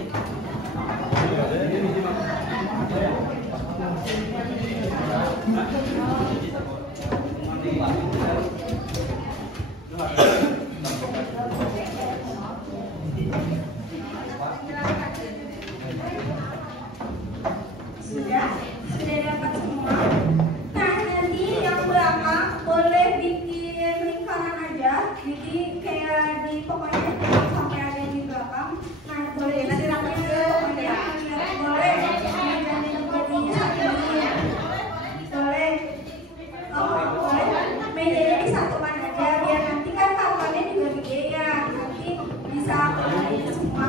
Sudah dapat semua. Nah, nanti yang belakang boleh bikin lingkaran aja, jadi kayak di pokoknya sampai ada di belakang. Nah, boleh nanti rapinya boleh. Boleh. Oh, boleh. Mejanya disatukan aja biar nanti kan kamarnya juga gede ya, nanti bisa kalian semua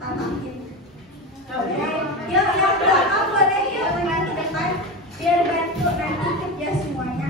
tatakin. Yuk, yang belakang boleh yuk nanti depan biar bantu nanti kerja semuanya.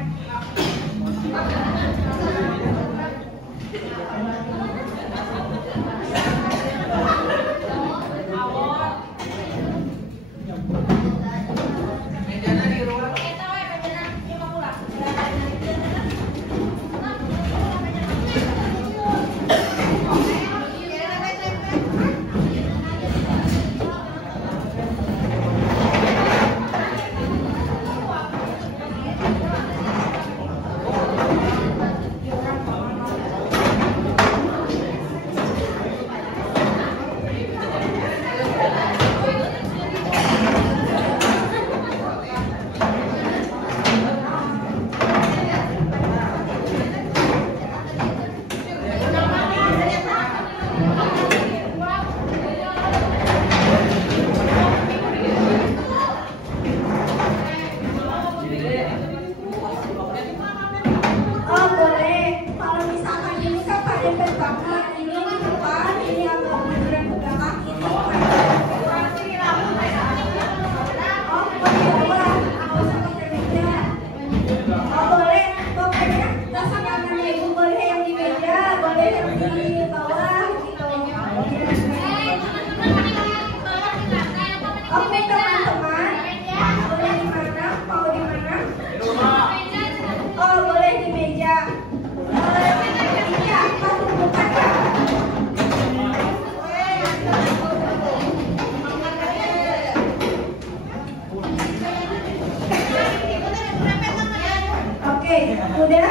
Udah?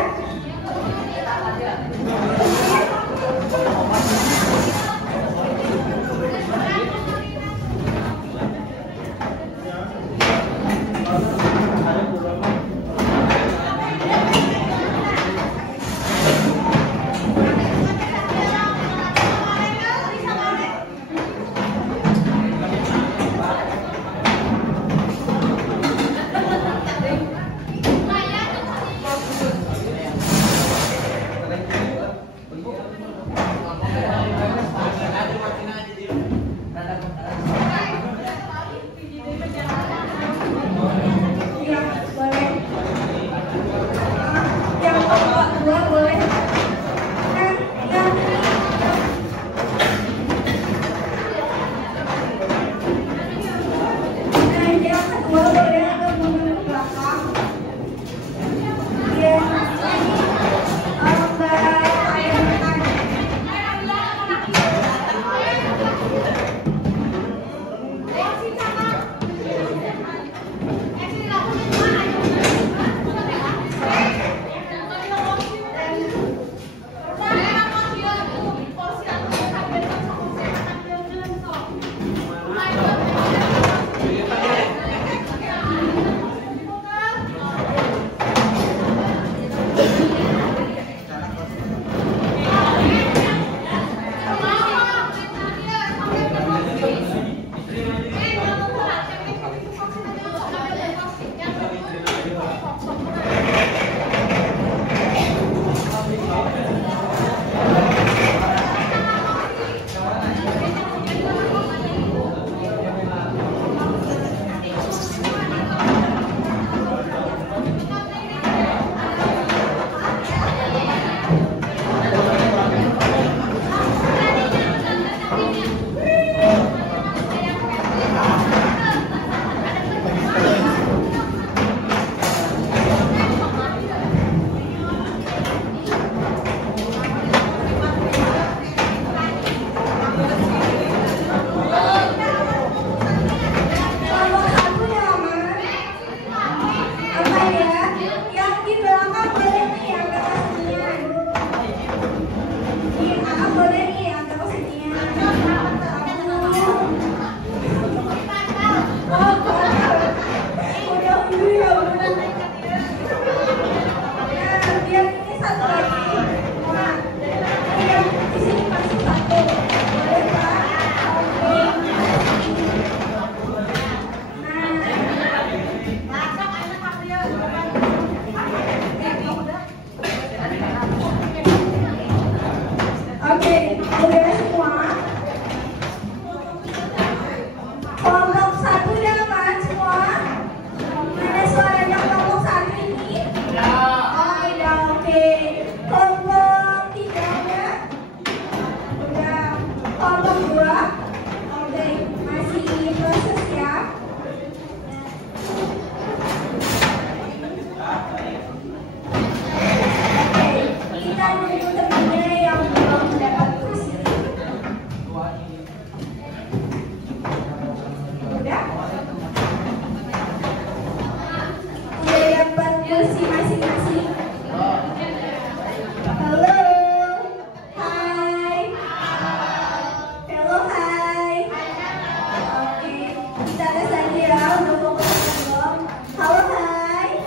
Kita tes lagi ya, udah fokus belum? Halo, hai.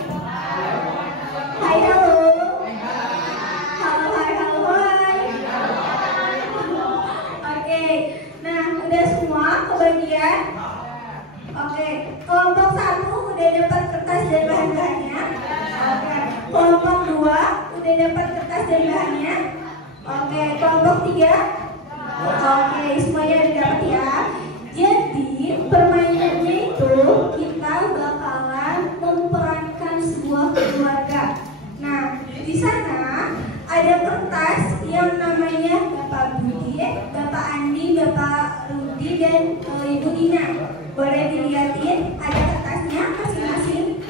Hai, halo. Halo, hai, halo, hai. Oke, nah udah semua kebagian? Oke, kelompok 1 udah dapat kertas dan bahan-bahannya. Oke, kelompok 2 udah dapat kertas dan bahannya. Oke, kelompok 3. Oke, semuanya udah dapat ya. Jadi permainannya itu kita bakalan memerankan sebuah keluarga. Nah, di sana ada kertas yang namanya Bapak Budi, Bapak Andi, Bapak Rudi, dan Ibu Dina. Boleh dilihatin, ada kertasnya masing-masing.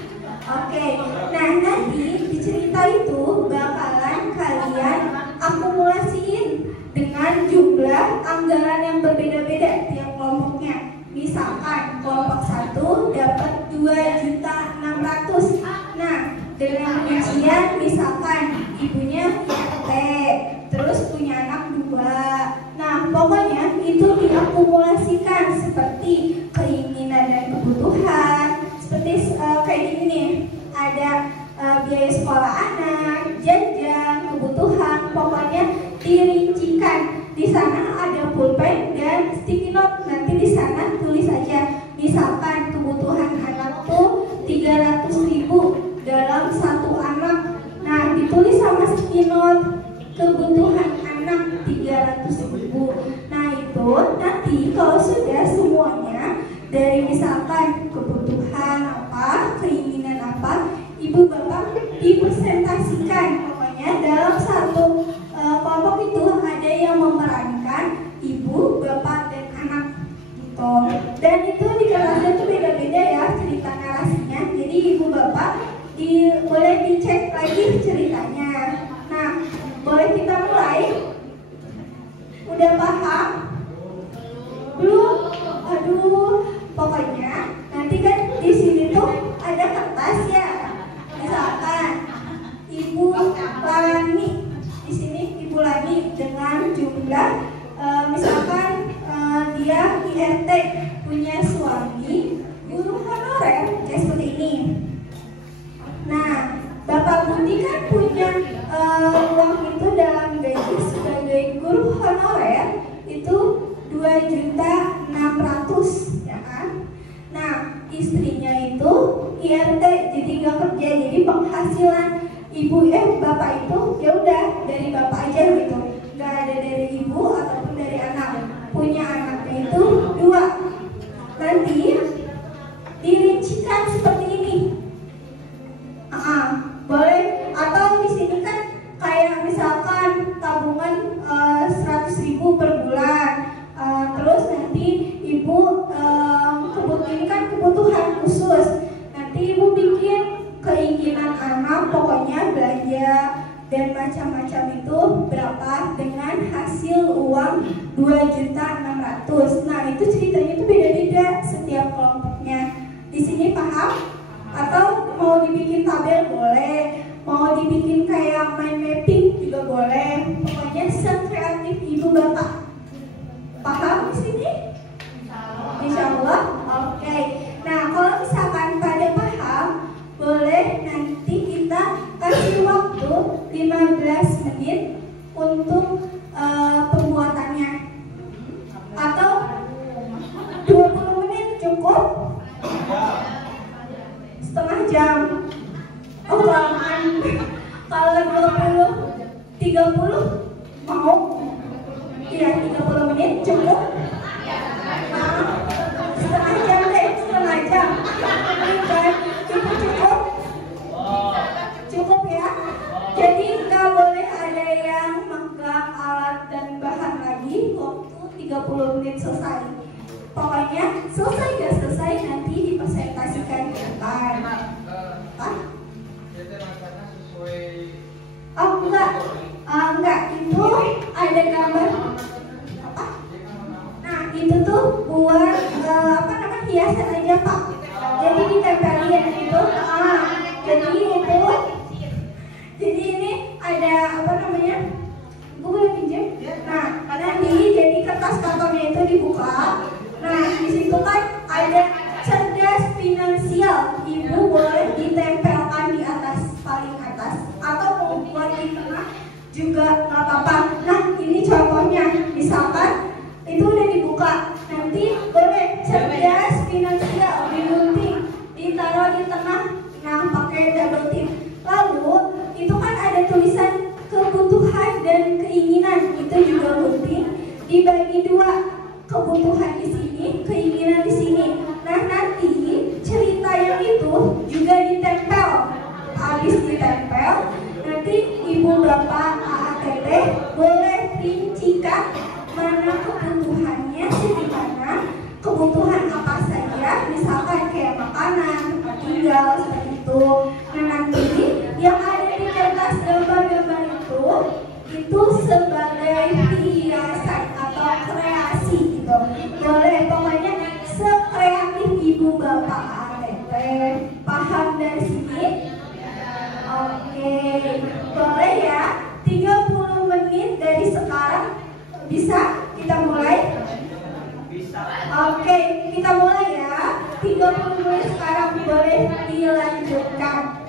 Oke, nah nanti di cerita itu bakalan kalian akumulasiin dengan jumlah anggaran yang berbeda-beda tiap kelompoknya. Misalkan kelompok 1 dapat 2.600.000. Nah, dengan rincian misalkan ibunya RT, terus punya anak 2. Nah, pokoknya itu diakumulasikan seperti keinginan dan kebutuhan. Seperti kayak gini nih, ada biaya sekolah anak, jajan, kebutuhan, pokoknya dirincikan. Di sana ada pulpen dan sticky note. Nanti di sana tulis aja, misalkan kebutuhan anak tuh 300.000 dalam satu anak. Nah, ditulis sama sticky note kebutuhan anak 300.000. Nah, itu nanti kalau sudah semuanya dari misalkan kebutuhan apa, keinginan apa, ibu bapak dipresentasikan. Pokoknya dalam satu kelompok itu ada yang memerankan ibu, bapak, dan anak gitu. Dan itu di kelasnya tuh beda-beda ya cerita narasinya. Jadi ibu bapak boleh dicek lagi ceritanya. Nah, boleh kita mulai? Udah paham? Belum? Aduh, pokoknya nanti kan di sini tuh ada kertas ya. Misalkan Ibu Lani, di sini Ibu Lani dengan jumlah misalkan dia IRT, punya suami guru honorer kayak seperti ini. Nah, Bapak Budi kan punya uang itu dalam gaji sebagai guru honorer itu 2.600.000 ya kan. Nah, istrinya itu IRT, jadi nggak kerja, jadi penghasilan bapak itu ya udah dari bapak aja gitu, nggak ada dari ibu ataupun dari anak. Punya anaknya itu 2. Nanti dirincikan seperti ini. Boleh, atau di sini kan kayak misalkan tabungan 100.000 per bulan. Terus nanti ibu ini kan kebutuhan khusus. Nanti ibu bikin keinginan anak, pokoknya belanja dan macam-macam itu berapa dengan hasil uang 2.600.000. Nah, itu ceritanya itu beda-beda setiap kelompoknya. Di sini paham? Atau mau dibikin tabel boleh, mau dibikin kayak mind mapping juga boleh. Pokoknya sekreatif ibu bapak. Paham di sini? Insyaallah. Oke. Nah, kalau misalkan pada paham, boleh nanti kita kasih waktu 15 menit untuk pembuatannya. Atau 20 menit cukup? Setengah jam. Oh, kelamaan. Kalau 30 mau? Iya, 30 menit cukup? Setengah jam deh, setengah jam. Cukup? Cukup ya? Jadi nggak boleh ada yang megang alat dan bahan lagi. Waktu 30 menit selesai. Pokoknya selesai gak selesai nanti dipresentasikan di depan. Oh enggak, itu ada gambar apa? Nah, itu tuh buat hiasan aja Pak. Jadi ditempelin gitu. Jadi ini ada Ibu boleh pinjam? Nah, nanti jadi kertas kartonnya itu dibuka. Nah, di situ kan ada cerdas finansial, ibu boleh ditempelkan di atas, paling atas, atau mau buat di tengah juga nggak apa-apa. Nah ini contohnya, misalkan itu udah dibuka, nanti boleh cerdas finansial digunting, ditaruh di tengah, nah pakai double tip. Lalu itu kan ada tulisan kebutuhan dan keinginan, itu juga gunting, dibagi dua, kebutuhan di sini, keinginan di sini. Nah nanti cerita yang itu juga ditempel, habis ditempel, nanti ibu bapak AATT boleh rincikan mana kebutuhannya sedikana, kebutuhan apa saja, misalkan kayak makanan, tempat tinggal, seperti itu. Nah nanti yang ada di kertas gambar-gambar itu sebagai hiasan atau kreasi gitu. Boleh, pokoknya sekreatif ibu bapak ATT. Paham dari sini? Oke, boleh ya. 30 menit dari sekarang bisa kita mulai? Bisa. Oke, kita mulai ya. 30 menit sekarang boleh dilanjutkan.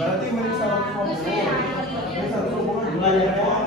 Berarti milik 150. Ini 150 bulannya.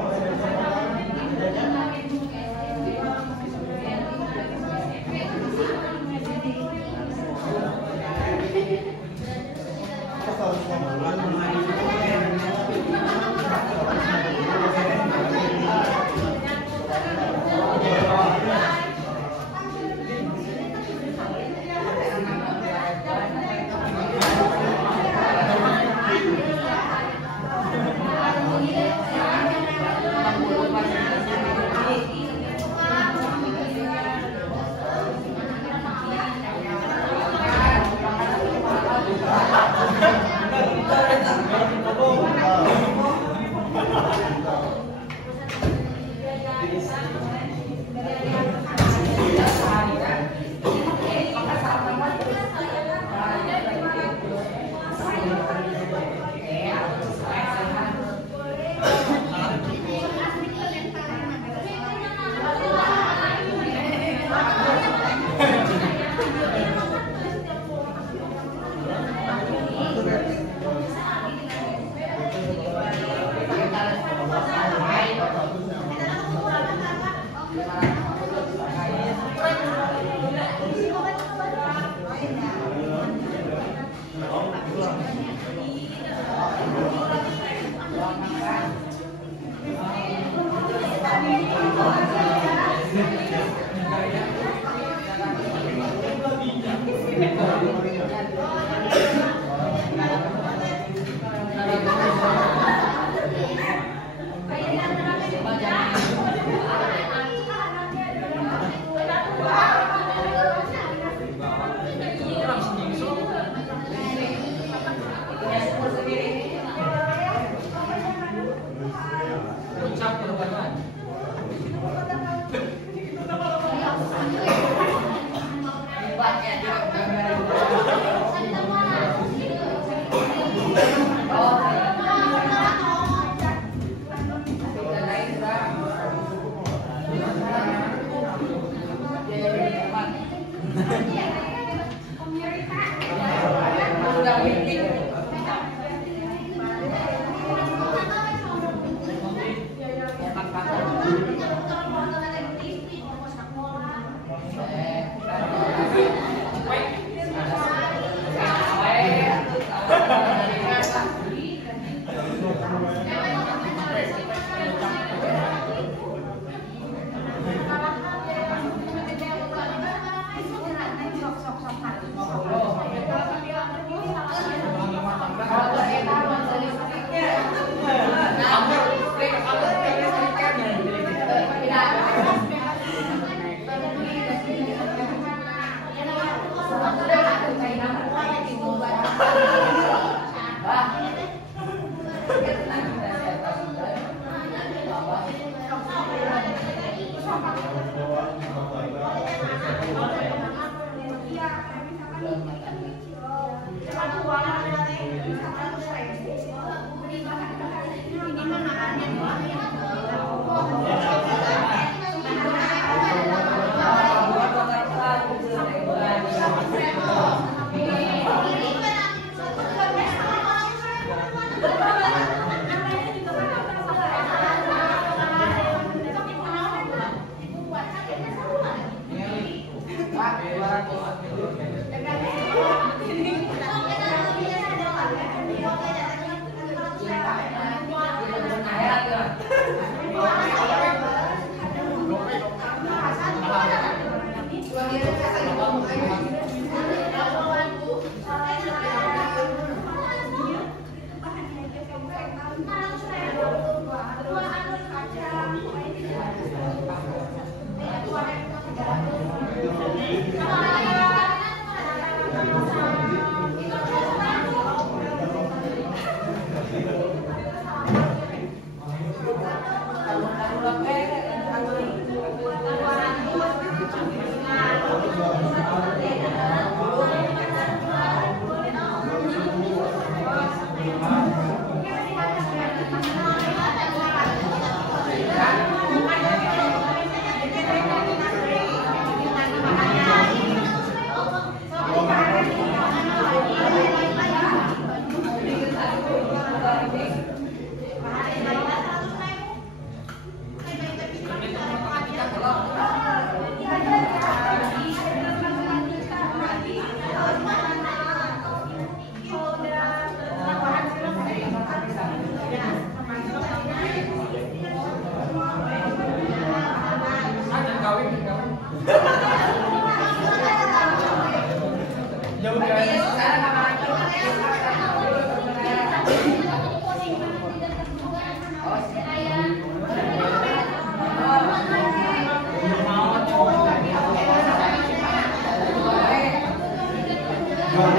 Nah,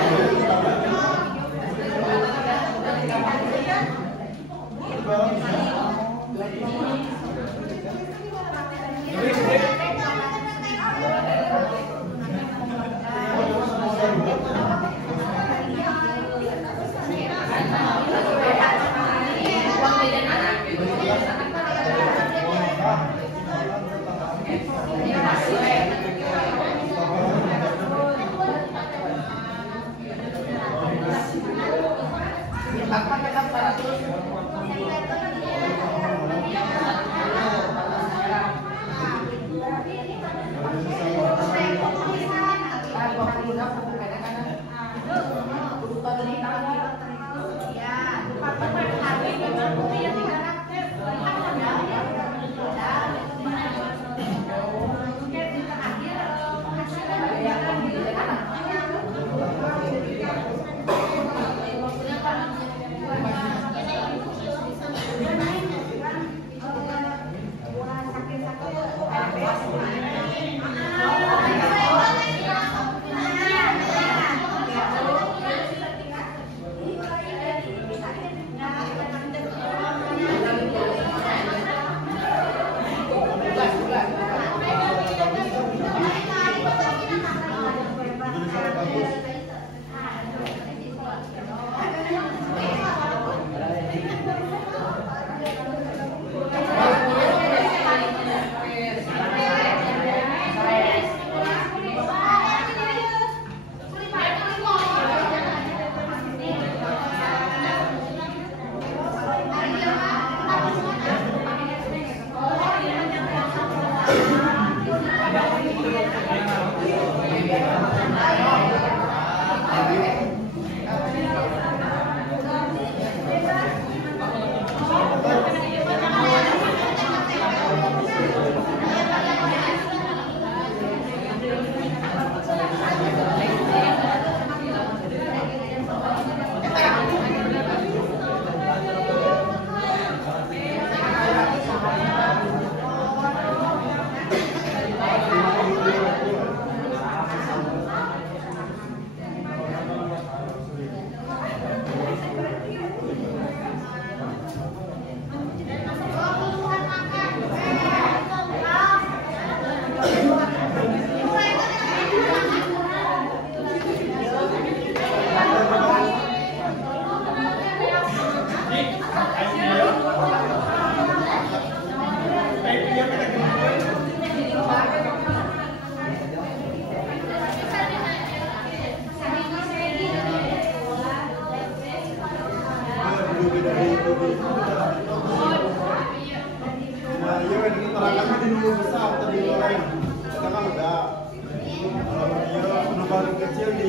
iya kan keterangannya di dulu besar tadi orang. Sekarang enggak. Kalau dia penumpang kecil di